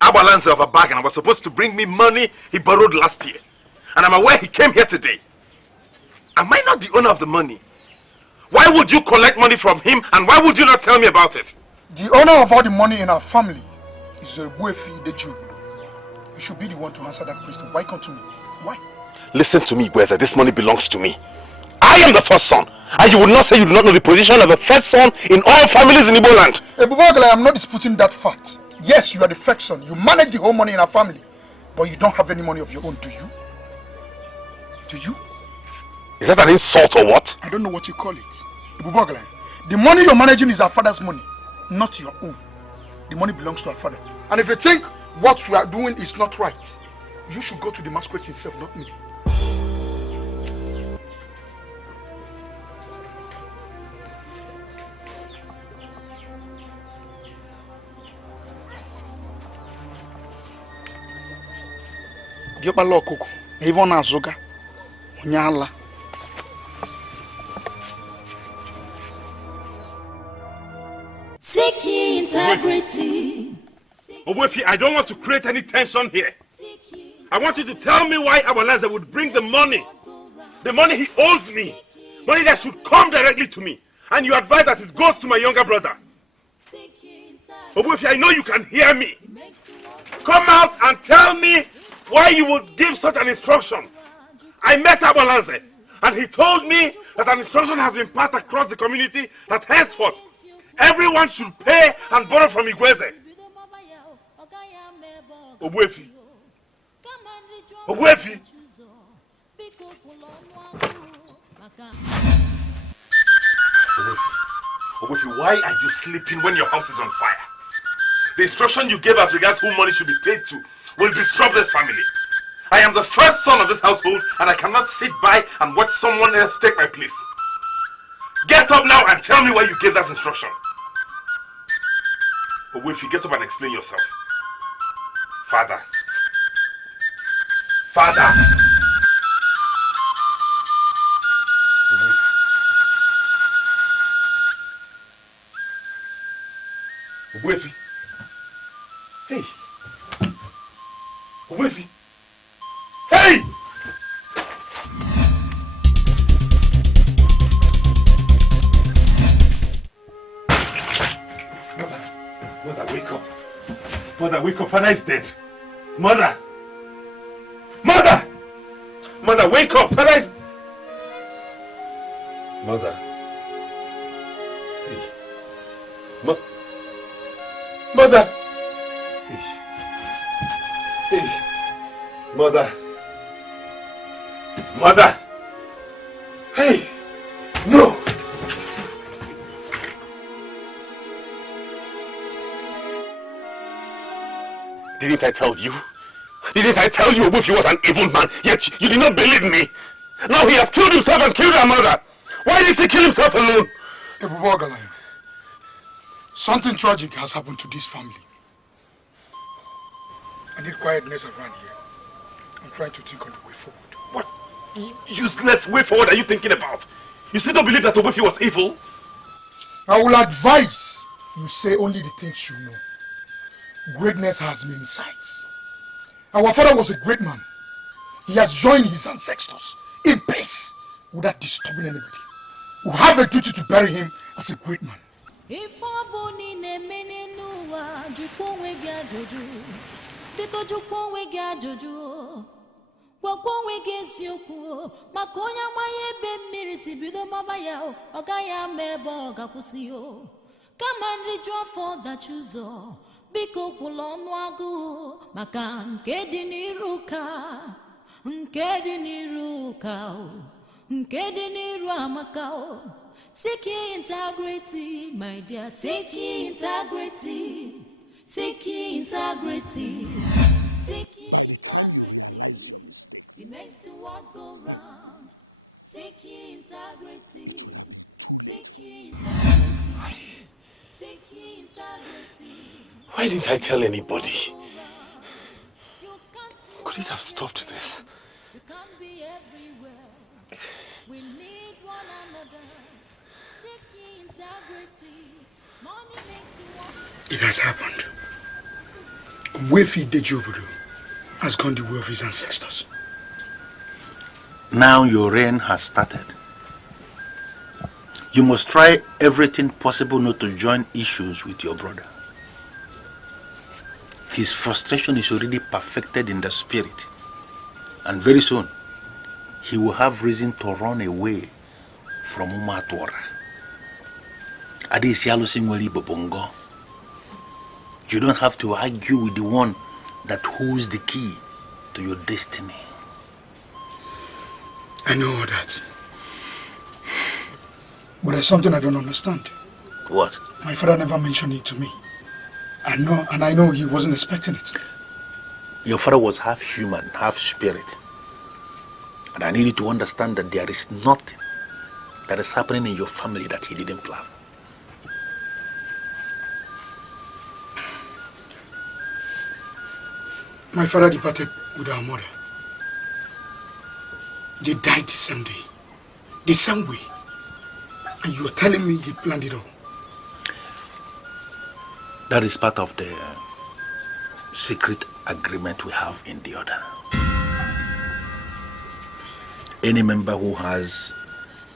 Abalance of a bag and was supposed to bring me money he borrowed last year. And I'm aware he came here today. Am I not the owner of the money? Why would you collect money from him and why would you not tell me about it? The owner of all the money in our family is Ogwefi Idejobodo. You should be the one to answer that question. Why come to me? Why? Listen to me, Gweza. This money belongs to me. I am the first son. And you would not say you do not know the position of the first son in all families in Igbo land. I am not disputing that fact. Yes, you are the first son. You manage the whole money in our family. But you don't have any money of your own, do you? Do you? Is that an insult or what? I don't know what you call it. The money you're managing is our father's money, not your own. The money belongs to our father. And if you think what we are doing is not right, you should go to the masquerade itself, not me. Diopala Okoko, even Azuga, Unyala. Seek ye integrity. Owefi, I don't want to create any tension here. I want you to tell me why Abalaze would bring the money he owes me, money that should come directly to me, and you advise that it goes to my younger brother. Owefi, I know you can hear me. Come out and tell me why you would give such an instruction. I met Abalaze, and he told me that an instruction has been passed across the community that henceforth everyone should pay and borrow from Igweze. Owefi. Owefi. Owefi, why are you sleeping when your house is on fire? The instruction you gave as regards who money should be paid to will disrupt this family. I am the first son of this household and I cannot sit by and watch someone else take my place. Get up now and tell me why you gave that instruction. Owefi, get up and explain yourself. Father. Father. Owefi. Hey. Owefi. Hey! Mother, wake up. Mother, wake up. Father is dead. Mother! Mother! Mother, wake up! Father is... Mother. Hey. Mother! Hey. Hey. Mother. Mother! Hey! No! Didn't I tell you? Didn't I tell you Owefi was an evil man, yet you did not believe me? Now he has killed himself and killed our mother. Why did he kill himself alone? Something tragic has happened to this family. I need quietness around here. I'm trying to think on the way forward. What useless way forward are you thinking about? You still don't believe that Owefi was evil? I will advise you say only the things you know. Greatness has many sides. Our father was a great man. He has joined his ancestors in peace without disturbing anybody. We have a duty to bury him as a great man. Biko kulonu agu maka nke dị n'iru amaka. Seek ye integrity, my dear. Seek ye integrity. Seek ye integrity. By the time you realize your mistakes, it would have been too late for you. Why didn't I tell anybody? Could it have stopped this? It has happened. Owefi Dejobodo has gone the way of his ancestors. Now your reign has started. You must try everything possible not to join issues with your brother. His frustration is already perfected in the spirit, and very soon he will have reason to run away from Umatwara. You don't have to argue with the one that holds the key to your destiny. I know all that. But there's something I don't understand. What? My father never mentioned it to me. I know he wasn't expecting it. Your father was half human, half spirit. And I need you to understand that there is nothing that is happening in your family that he didn't plan. My father departed with our mother They died the same day. The same way. And you're telling me he planned it all. That is part of the secret agreement we have in the order. Any member who has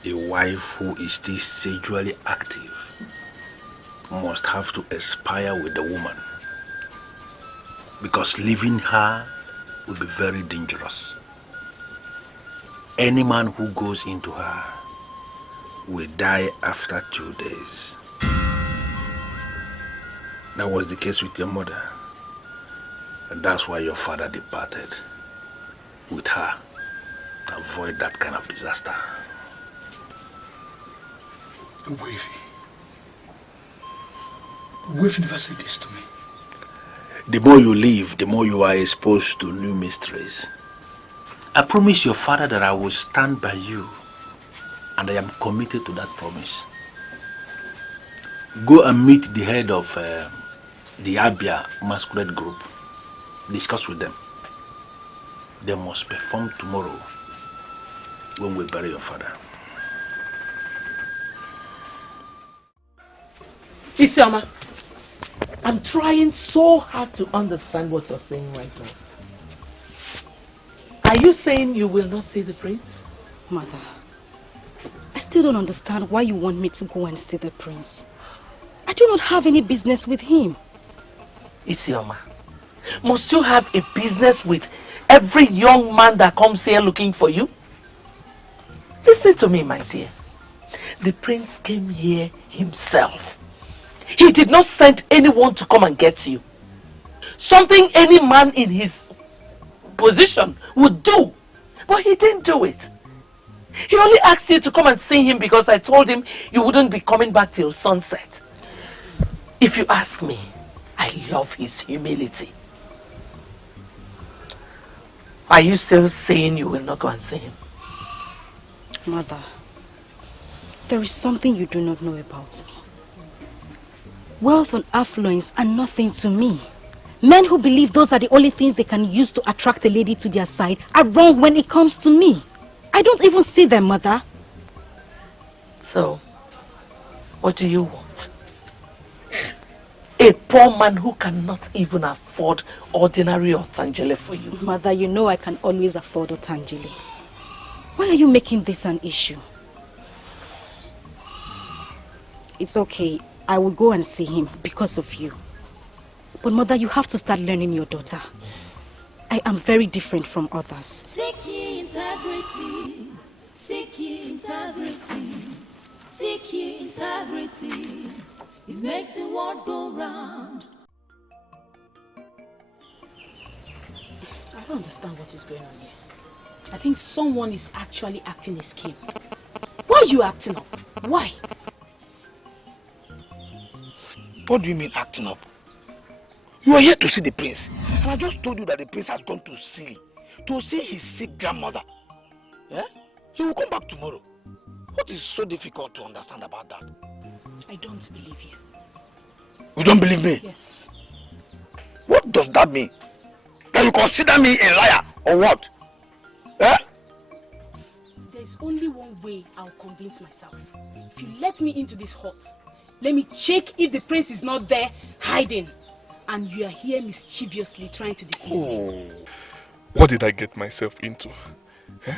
a wife who is still sexually active must have to aspire with the woman, because leaving her will be very dangerous. Any man who goes into her will die after 2 days. That was the case with your mother, and that's why your father departed with her to avoid that kind of disaster. Wave never said this to me. The more you live, the more you are exposed to new mysteries. I promise your father that I will stand by you, and I am committed to that promise. Go and meet the head of the Abia masquerade group. Discuss with them. They must perform tomorrow when we bury your father. Isioma, I'm trying so hard to understand what you're saying right now. Are you saying you will not see the prince? Mother, I still don't understand why you want me to go and see the prince. I do not have any business with him. Isioma, must you have a business with every young man that comes here looking for you? Listen to me, my dear. The prince came here himself. He did not send anyone to come and get you. Something any man in his position would do, but he didn't do it. He only asked you to come and see him because I told him you wouldn't be coming back till sunset. If you ask me, I love his humility. Are you still saying you will not go and see him? Mother, there is something you do not know about me. Wealth and affluence are nothing to me. Men who believe those are the only things they can use to attract a lady to their side are wrong when it comes to me. I don't even see them, Mother. So, what do you want? A poor man who cannot even afford ordinary otangele for you. Mother, you know I can always afford otangele. Why are you making this an issue? It's okay. I will go and see him because of you. But Mother, you have to start learning your daughter. I am very different from others. Seek ye integrity. Seek ye integrity. Seek ye integrity. It makes the world go round. I don't understand what is going on here. I think someone is actually acting a scheme. Why are you acting up? Why? What do you mean acting up? You are here to see the prince. And I just told you that the prince has gone to see his sick grandmother. Yeah? He will come back tomorrow. What is so difficult to understand about that? I don't believe you. You don't believe me? Yes. What does that mean? That you consider me a liar or what? Eh? There's only one way I'll convince myself. If you let me into this hut, let me check if the prince is not there hiding. And you are here mischievously trying to dismiss me. What did I get myself into? Eh?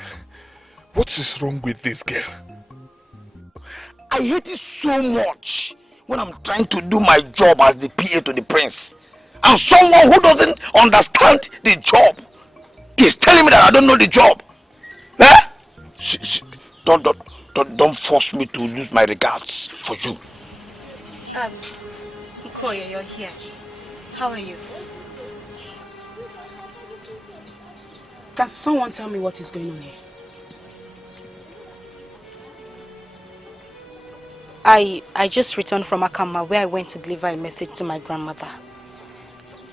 What is wrong with this girl? I hate it so much when I'm trying to do my job as the PA to the prince. And someone who doesn't understand the job is telling me that I don't know the job. Eh? Don't force me to lose my regards for you. Koya, you're here. How are you? Can someone tell me what is going on here? I just returned from Akama where I went to deliver a message to my grandmother.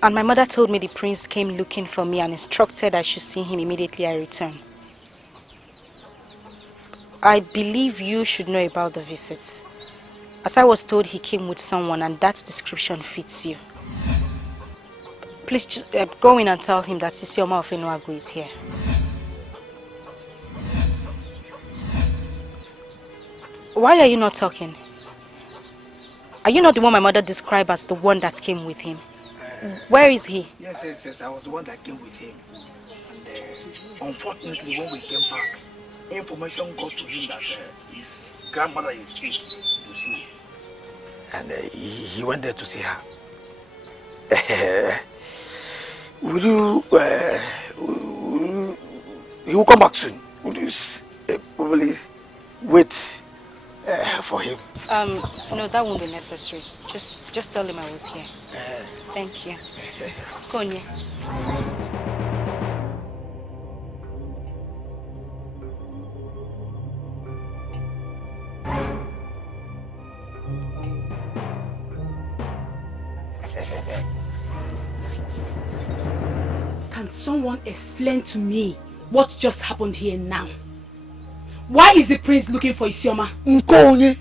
And my mother told me the prince came looking for me and instructed I should see him immediately I return. I believe you should know about the visit. As I was told, he came with someone and that description fits you. Please just, go in and tell him that Isioma of Enuagu is here. Why are you not talking? Are you not the one my mother described as the one that came with him? Where is he? Yes, I was the one that came with him. And unfortunately, when we came back, information got to him that his grandmother is sick, you see. And he went there to see her. He will come back soon. Would you probably wait for him? No, that won't be necessary. Just tell him I was here. Thank you. Konye. Can someone explain to me what just happened here now? Why is the prince looking for Isioma? Nkonye,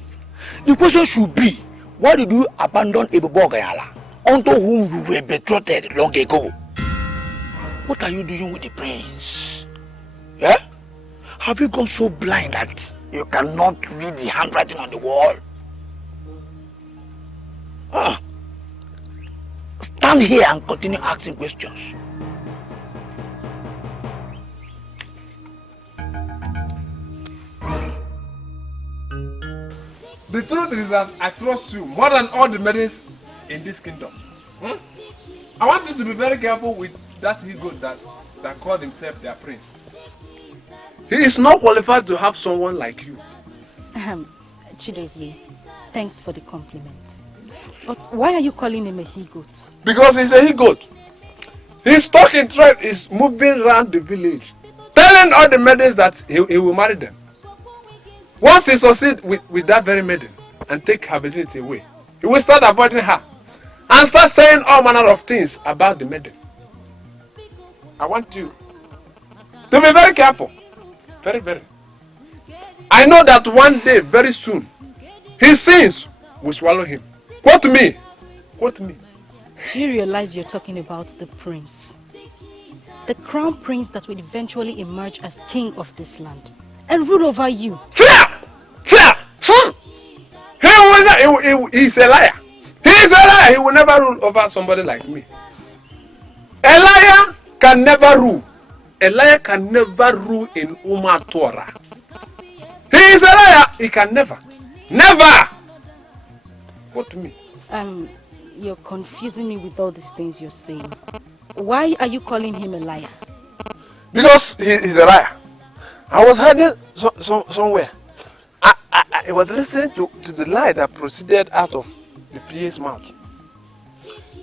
the question should be, why did you abandon Ebobogayala, unto whom you were betrothed long ago? What are you doing with the prince? Yeah? Have you gone so blind that you cannot read the handwriting on the wall? Stand here and continue asking questions. The truth is that I trust you more than all the maidens in this kingdom. I want you to be very careful with that ego that called himself their prince. He is not qualified to have someone like you. Chidozie, thanks for the compliment. But why are you calling him a he-goat? Because he's a he-goat. His talking thread is moving around the village, telling all the maidens that he will marry them. Once he succeeds with that very maiden and take her virginity away, he will start avoiding her and start saying all manner of things about the maiden. I want you to be very careful. Very, very. I know that one day, very soon, his sins will swallow him. Quote me. Quote me. Do you realize you're talking about the prince? The crown prince that will eventually emerge as king of this land and rule over you. Fear! Fear! He's a liar. He's a liar. He will never rule over somebody like me. A liar can never rule. A liar can never rule in Umatora. He is a liar. He can never. Never! What me? You're confusing me with all these things you're saying. Why are you calling him a liar? Because he's a liar. I was hiding somewhere. I was listening to the lie that proceeded out of the PA's mouth.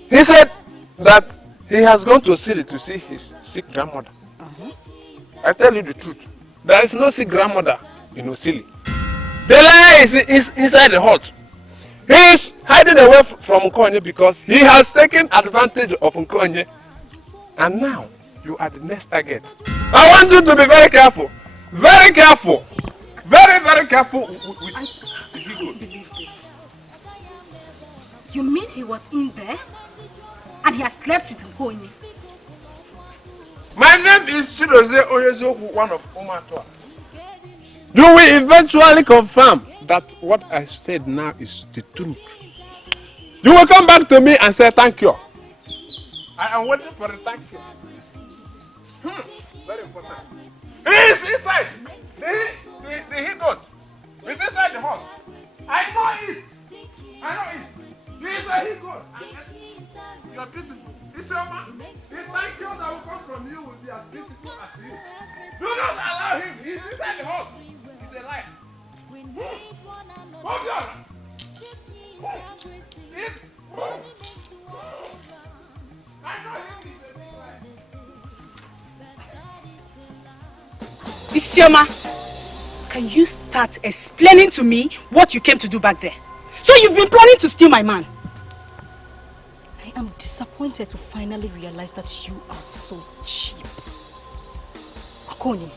He said that he has gone to Sili to see his sick grandmother. I tell you the truth. There is no sick grandmother in Osili. The lie is inside the hut. He is hiding away from Nkonye because he has taken advantage of Nkonye. And now, you are the next target. I want you to be very careful. Very careful. Very, very careful. I can't believe this. You mean he was in there? And he has slept with Nkonye? My name is Chidozie Oyezoku, one of Umatua. You will eventually confirm that what I said now is the truth. You will come back to me and say thank you. I am waiting for the thank you. Very important. He is inside. The he-goat. He's inside the hall. I know it. I know it. He is a he-goat. You are beautiful. Isioma, the thank you that will come from you will be as beautiful as you. Do not allow him. He's inside the hall. He's a liar. Hold on. Isioma, can you start explaining to me what you came to do back there? So you've been planning to steal my man? I am disappointed to finally realize that you are so cheap. Okonye,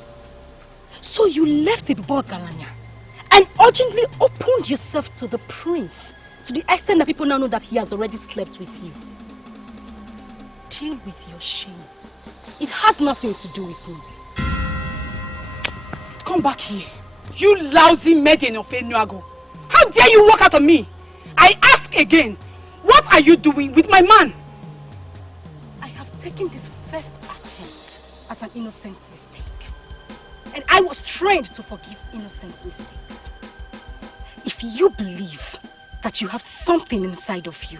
so you left Ibubo Galanya and urgently opened yourself to the prince to the extent that people now know that he has already slept with you. Deal with your shame. It has nothing to do with me. Come back here. You lousy maiden of Enuago. How dare you walk out on me? I ask again, what are you doing with my man? I have taken this first attempt as an innocent mistake. And I was trained to forgive innocent mistakes. If you believe that you have something inside of you,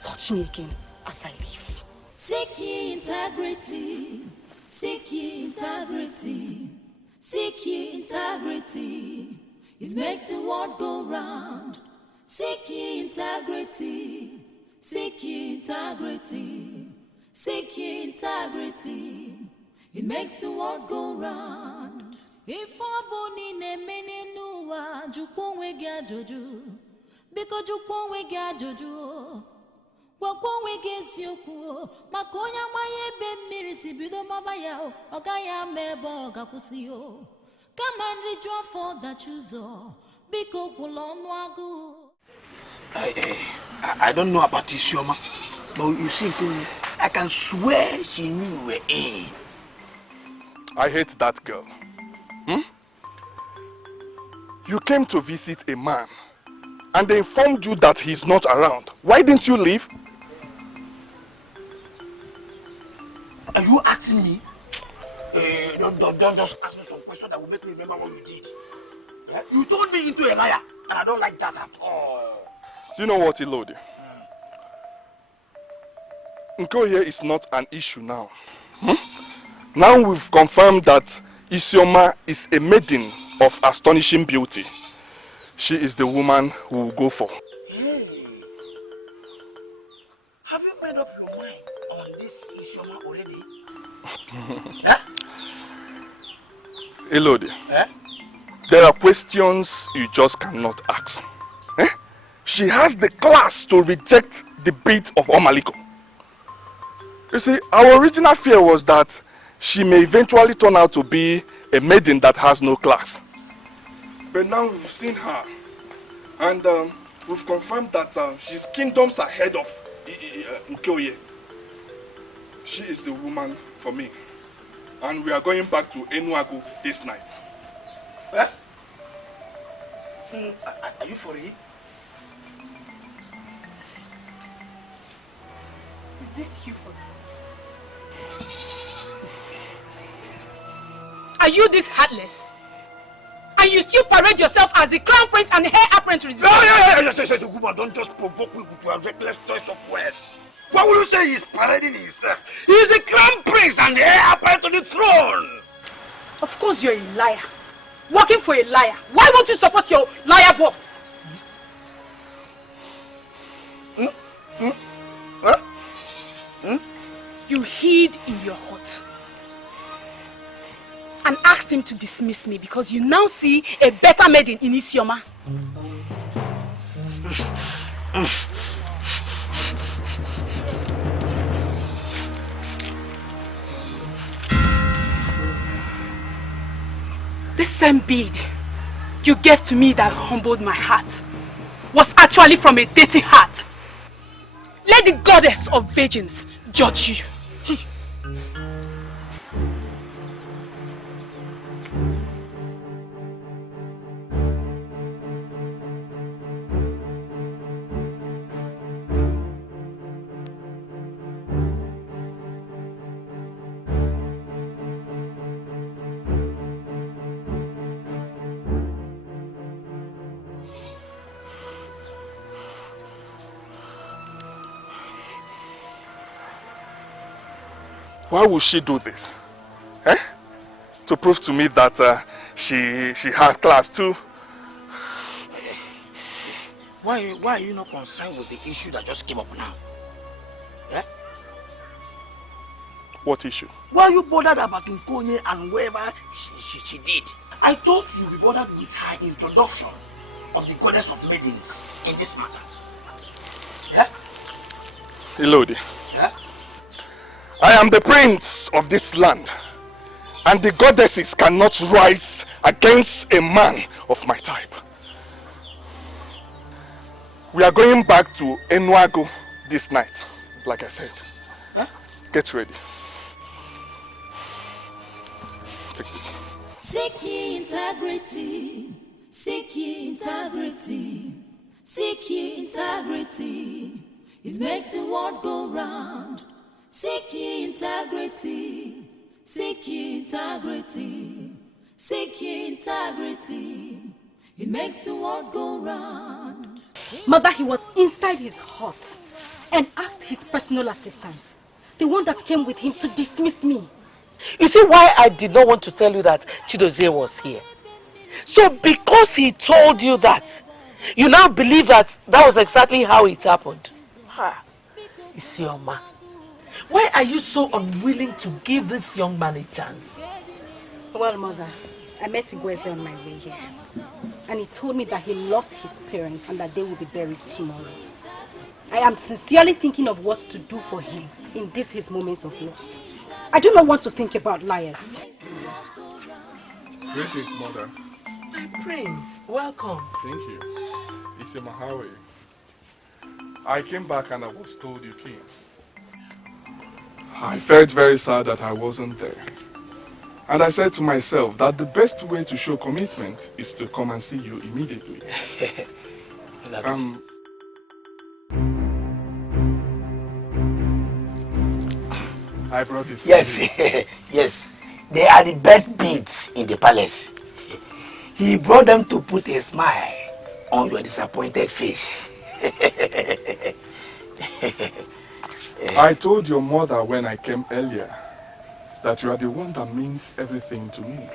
touch me again as I leave. Seek ye integrity. Seek ye integrity. Seek ye integrity. It makes the world go round. Seek ye integrity. Seek ye integrity. Seek ye integrity. It makes the world go round. If aboni ne menenuwa jukwo wegi ajoju. Biko jukwo wegi ajoju. Gwakwo wegi eziokwu. Maka onye amaghị ebe mmiri si bido mama ya ọ gaghị ama ebe ọ ga-akwụsị o. Kama nriju afọ dachi ụzọ. Biko kwụla ọnụ agụ. I don't know about Isioma, but you see, I can swear she knew you were in. I hate that girl. You came to visit a man and they informed you that he's not around. Why didn't you leave? Are you asking me? Don't just ask me some questions that will make me remember what you did. Yeah? You told me into a liar, and I don't like that at all. You know what, Ilodi? Nkoye is not an issue now. Now we've confirmed that Isioma is a maiden of astonishing beauty. She is the woman who will go for. Hey, have you made up your mind on this Isioma already? Yeah? Elodie, yeah? There are questions you just cannot ask. Eh? She has the class to reject the bid of Omaliko. You see, our original fear was that she may eventually turn out to be a maiden that has no class. But now we've seen her, and we've confirmed that she's kingdoms ahead of Nkoye. She is the woman for me. And we are going back to Enuago this night. Eh? Are you for real? Is this you for real? Are you this heartless? And you still parade yourself as the crown prince and heir apparent to the Yes, woman, don't just provoke me with your reckless choice of words. What will you say he's parading himself? He's the crown prince and the heir apparent to the throne. Of course you're a liar. Working for a liar. Why won't you support your liar boss? What? You hid in your hut and asked him to dismiss me because you now see a better maiden in Isioma. This same bead you gave to me that humbled my heart was actually from a dirty heart. Let the goddess of virgins judge you. Why would she do this? Eh? To prove to me that she has class too. Why are you not concerned with the issue that just came up now? Yeah? What issue? Why are you bothered about Nkonye and whatever she did? I thought you'd be bothered with her introduction of the goddess of maidens in this matter. Yeah? Elodie. Yeah? I am the prince of this land, and the goddesses cannot rise against a man of my type. We are going back to Enuago this night, like I said. Huh? Get ready. Take this. Seek ye integrity. Seek ye integrity. Seek ye integrity. It makes the world go round. Seek ye integrity. Seek ye integrity. Seek ye integrity. It makes the world go round. Mother, he was inside his hut and asked his personal assistant, the one that came with him, to dismiss me. You see why I did not want to tell you that Chidozie was here? So because he told you that, you now believe that that was exactly how it happened. Ha! Isioma, why are you so unwilling to give this young man a chance? Well, Mother, I met Igweze on my way here. And he told me that he lost his parents and that they will be buried tomorrow. I am sincerely thinking of what to do for him in this his moment of loss. I do not want to think about liars. Greetings, Mother. My prince, welcome. Thank you. Isema, how are you? I came back and I was told you came. I felt very sad that I wasn't there. And I said to myself that the best way to show commitment is to come and see you immediately. I brought this. Yes, yes. They are the best beads in the palace. He brought them to put a smile on your disappointed face. I told your mother when I came earlier that you are the one that means everything to me.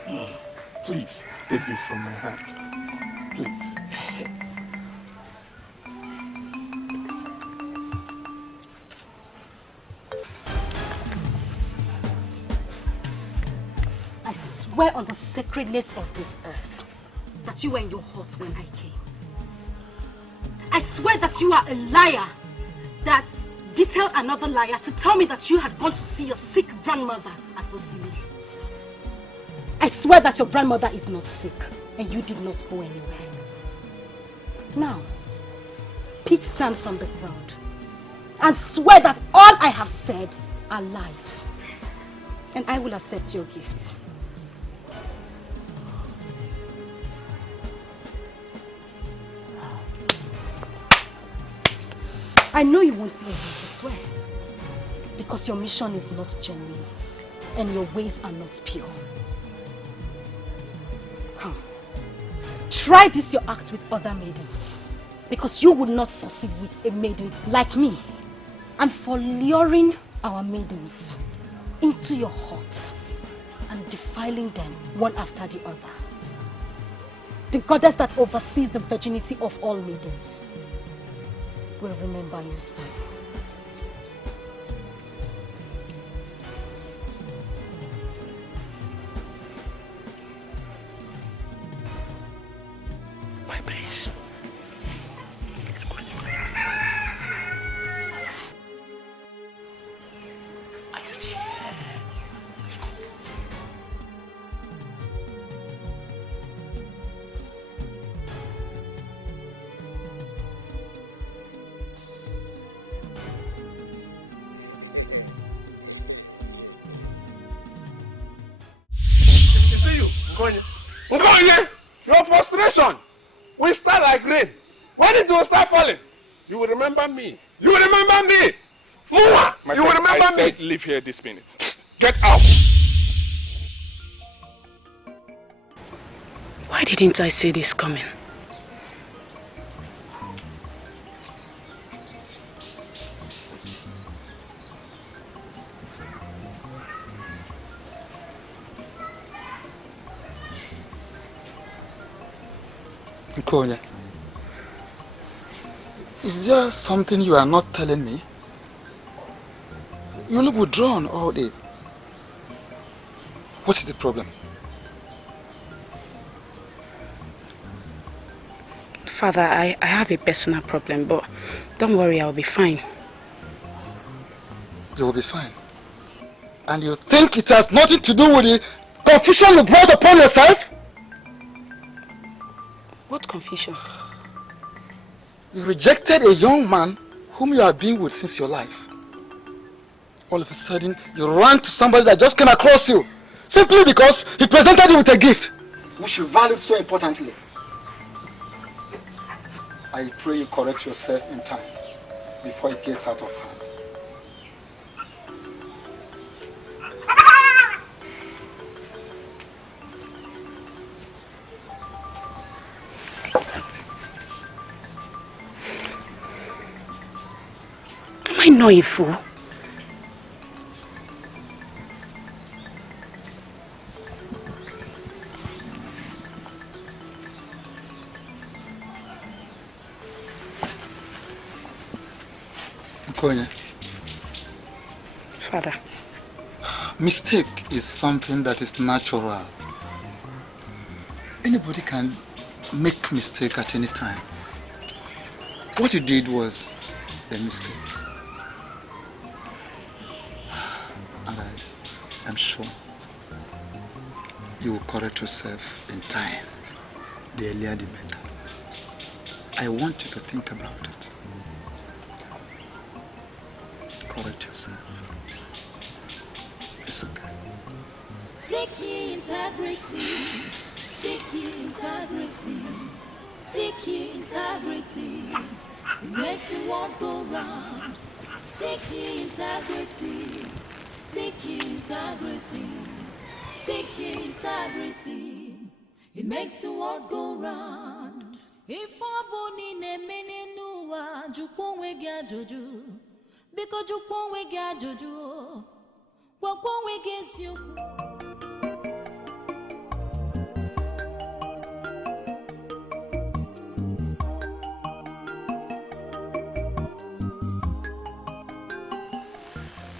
Please, take this from my hand. Please. I swear on the sacredness of this earth that you were in your hut when I came. I swear that you are a liar that detailed another liar to tell me that you had gone to see your sick grandmother at Ozili. I swear that your grandmother is not sick and you did not go anywhere. Now, pick sand from the ground and swear that all I have said are lies, and I will accept your gift. I know you won't be able to swear because your mission is not genuine and your ways are not pure. Come, try this your act with other maidens because you would not succeed with a maiden like me. And for luring our maidens into your hut and defiling them one after the other, the goddess that oversees the virginity of all maidens will remember you soon. My prince. You see you, Nkonye, your frustration will start like rain. When it will start falling, you will remember me. You will remember me. Mua, you will remember me. Leave here this minute. Get out. Why didn't I see this coming? Nkonya, is there something you are not telling me? You look withdrawn all day. What is the problem? Father, I have a personal problem, but don't worry, I'll be fine. You will be fine. And you think it has nothing to do with the confusion you brought upon yourself? What confusion? You rejected a young man whom you have been with since your life. All of a sudden, you ran to somebody that just came across you. Simply because he presented you with a gift which you valued so importantly. I pray you correct yourself in time before it gets out of hand. Am I not a fool? Father. Mistake is something that is natural. Anybody can make mistake at any time. What you did was a mistake. And I'm sure you will correct yourself in time. The earlier the better. I want you to think about it. Correct yourself. It's okay. Seek ye integrity. Seek ye integrity. Seek ye integrity. It makes the world go round. Seek ye integrity. Seek ye integrity. Seek ye integrity. It makes the world go round. If aboni ne menenuwa jupongwe gya joju. Because jupongwe gya joju. Wakongwe gesyo.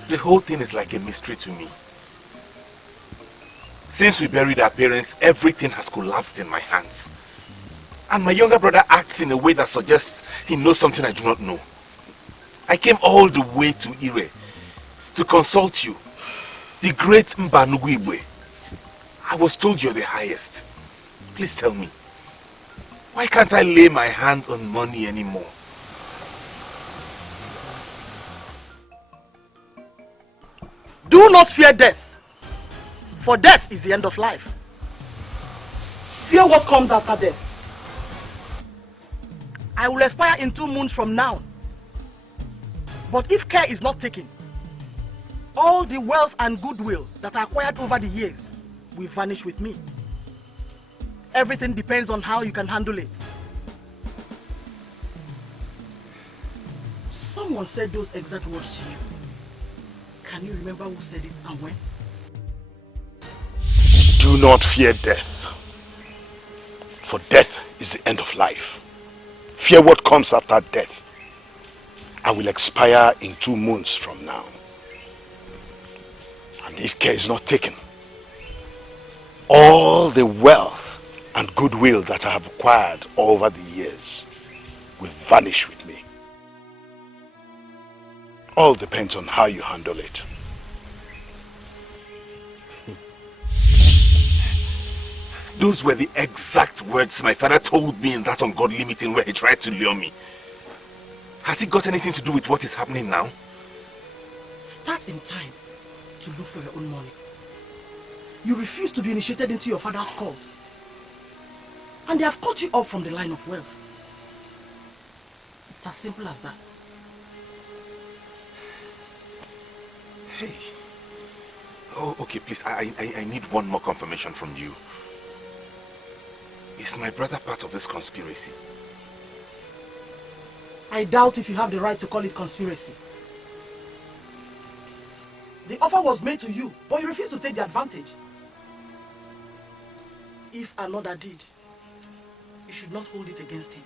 The whole thing is like a mystery to me. Since we buried our parents, everything has collapsed in my hands. And my younger brother acts in a way that suggests he knows something I do not know. I came all the way to Ire to consult you, the great Mbanugwibwe. I was told you're the highest. Please tell me, why can't I lay my hands on money anymore? Do not fear death, for death is the end of life. Fear what comes after death. I will expire in 2 moons from now. But if care is not taken, all the wealth and goodwill that I acquired over the years will vanish with me. Everything depends on how you can handle it. Someone said those exact words to you. Can you remember who said it and when? Do not fear death, for death is the end of life. Fear what comes after death. I will expire in 2 moons from now. And if care is not taken, all the wealth and goodwill that I have acquired over the years will vanish with me. All depends on how you handle it. Those were the exact words my father told me in that ungodly meeting where he tried to lure me. Has it got anything to do with what is happening now? Start in time to look for your own money. You refuse to be initiated into your father's cult. And they have cut you off from the line of wealth. It's as simple as that. Hey. Oh, okay, please. I need one more confirmation from you. Is my brother part of this conspiracy? I doubt if you have the right to call it conspiracy. The offer was made to you, but you refused to take the advantage. If another did, you should not hold it against him.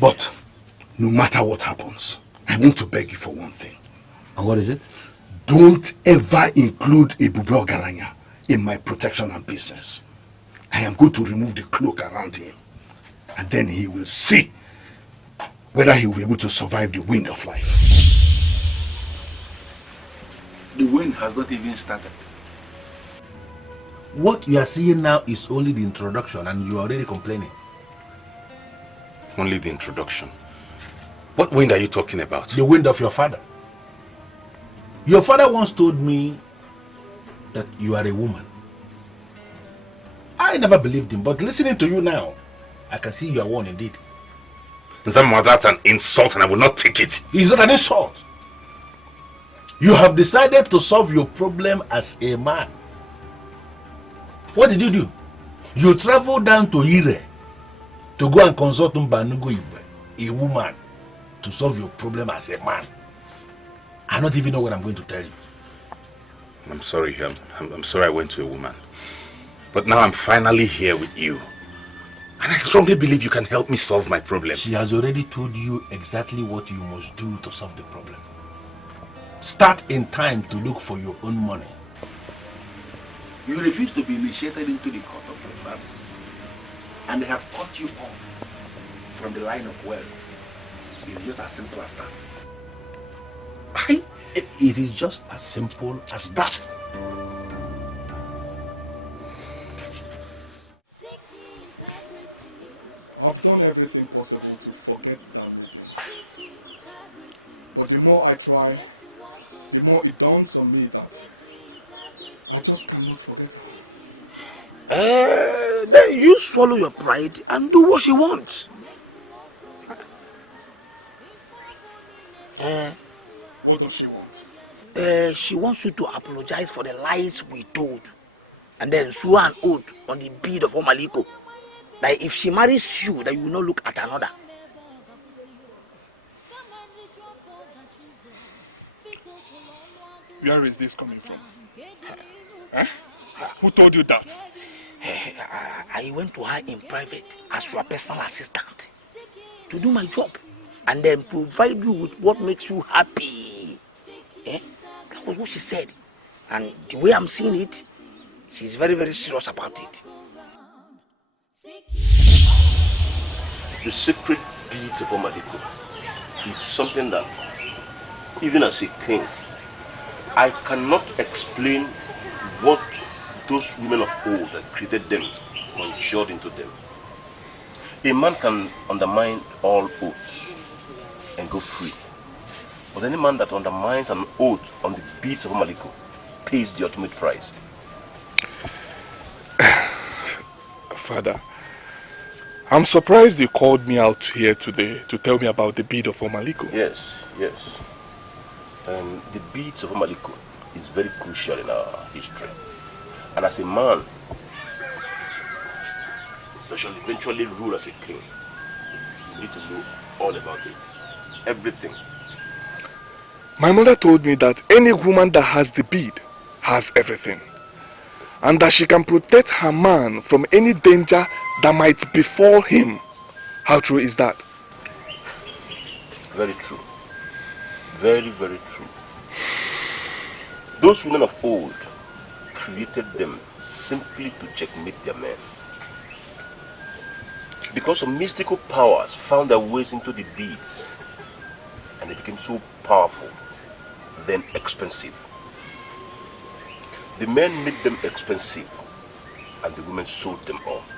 But no matter what happens, I want to beg you for one thing. And what is it? Don't ever include Ebube Ogaranya in my protection and business. I am going to remove the cloak around him, and then he will see whether he will be able to survive the wind of life. The wind has not even started. What you are seeing now is only the introduction, and you are already complaining. Only the introduction. What wind are you talking about? The wind of your father. Your father once told me that you are a woman. I never believed him, but listening to you now, I can see you are one indeed. Nzamma, that's an insult and I will not take it. It's not an insult. You have decided to solve your problem as a man. What did you do? You traveled down to Ire to go and consult Mbanugo Igwe, a woman, to solve your problem as a man. I don't even know what I'm going to tell you. I'm sorry, I'm sorry I went to a woman. But now I'm finally here with you. And I strongly believe you can help me solve my problem. She has already told you exactly what you must do to solve the problem. Start in time to look for your own money. You refuse to be initiated into the court of your family. And they have cut you off from the line of wealth. It's just as simple as that. It is just as simple as that. I've done everything possible to forget that meeting. But the more I try, the more it dawns on me that I just cannot forget her. Then you swallow your pride and do what she wants. What does she want? She wants you to apologize for the lies we told. And then swear an oath on the bead of Omaliko. That if she marries you, that you will not look at another. Where is this coming from? Huh? Who told you that? I went to her in private as your personal assistant to do my job and then provide you with what makes you happy. That was what she said. And the way I'm seeing it, she's very, very serious about it. The secret deeds of Omaliko is something that, even as a king, I cannot explain what those women of old that created them conjured into them. A man can undermine all oaths and go free. But any man that undermines an oath on the beads of Omaliko pays the ultimate price. Father, I'm surprised you called me out here today to tell me about the bead of Omaliko. Yes. The beads of Omaliko is very crucial in our history. And as a man that shall eventually rule as a king, you need to know all about it. Everything. My mother told me that any woman that has the bead has everything. And that she can protect her man from any danger that might befall him. How true is that? It's very true. Very, very true. Those women of old created them simply to checkmate their men. Because some mystical powers found their ways into the beads and they became so powerful, then expensive. The men made them expensive and the women sold them off.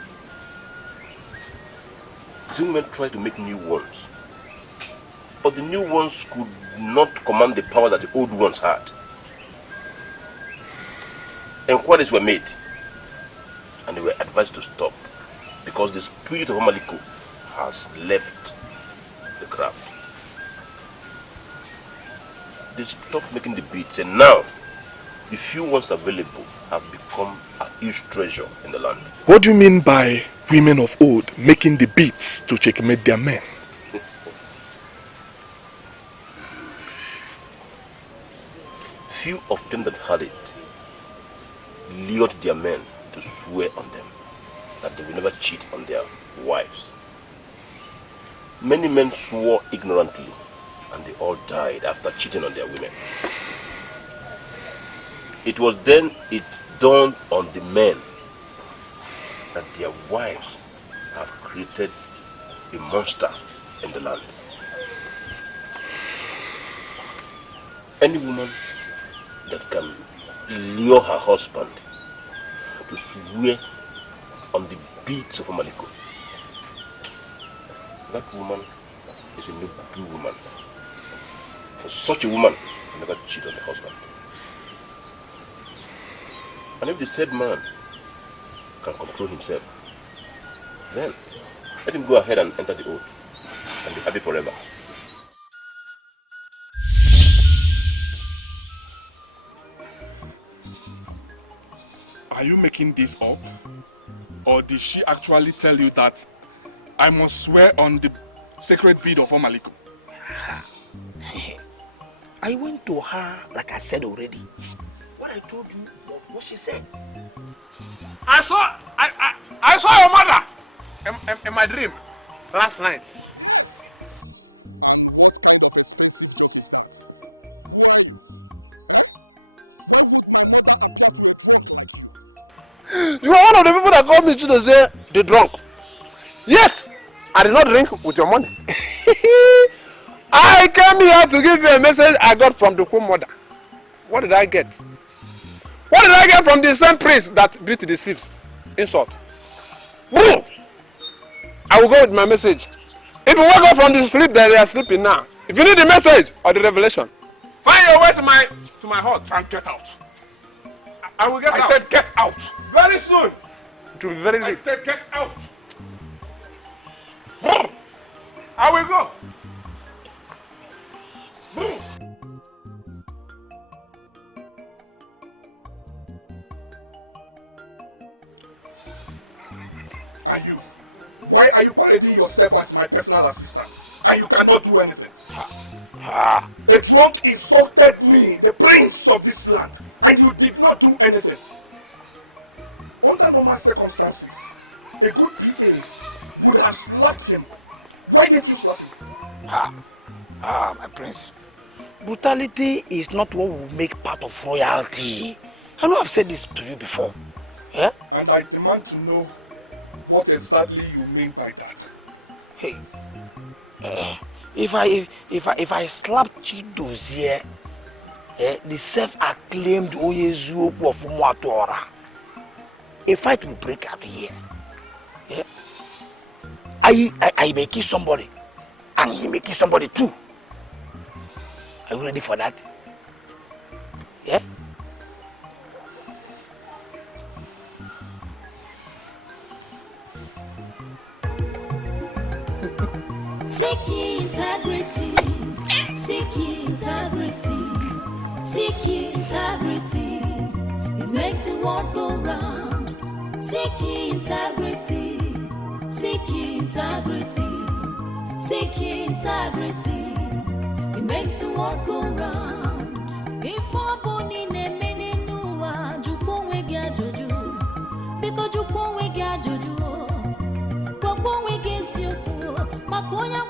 The women tried to make new ones, but the new ones could not command the power that the old ones had. Inquiries were made and they were advised to stop because the spirit of Omaliko has left the craft. They stopped making the beads and now the few ones available have become a huge treasure in the land. What do you mean by women of old making the beads to checkmate their men? Few of them that had it lured their men to swear on them that they will never cheat on their wives. Many men swore ignorantly and they all died after cheating on their women. It was then it dawned on the men that their wives have created a monster in the land. Any woman that can lure her husband to swear on the beads of Omaliko, that woman is a noble woman. For such a woman, never cheat on the husband. And if the said man can control himself, then let him go ahead and enter the oath and be happy forever. Are you making this up? Or did she actually tell you that I must swear on the sacred bead of Omalikum? I went to her like I said already. What I told you was what she said. I saw your mother in my dream last night. Yes. And what kind of expensive joke is that? Who are you? Eh? Why would my mother appear to a drunk like you? You are one of the people that called me to say the drunk. Yet, I did not drink with your money. I came here to give you a message I got from the Queen Mother. What did I get? What did I get from the same priest that beat the thieves? Insult. Boom! I will go with my message. If you wake up from the sleep that they are sleeping now, if you need the message or the revelation, find your way to my hut and get out. I will get out. I said get out. Very soon. It will be very late. I said get out. Boom! I will go. Boom! And you? Why are you parading yourself as my personal assistant? And you cannot do anything? A drunk insulted me, the prince of this land, and you did not do anything. Under normal circumstances, a good PA would have slapped him. Why didn't you slap him? My prince. Brutality is not what will make part of royalty. I know I've said this to you before. Yeah? And I demand to know what exactly you mean by that. Hey, if I slap Chido's here, the self-acclaimed Oyezuoku of Umuatora, a fight will break out here. Yeah? I may kill somebody, and he may kill somebody too. Are you ready for that? Yeah? Seeking integrity, seeking integrity, seeking integrity. It makes the world go round. Seeking integrity, seeking integrity, seeking integrity. It makes the world go round. If Aboni ne meni nuwa, jupo wege joju, because jupo wege joju, jupo wege sioko, makonya.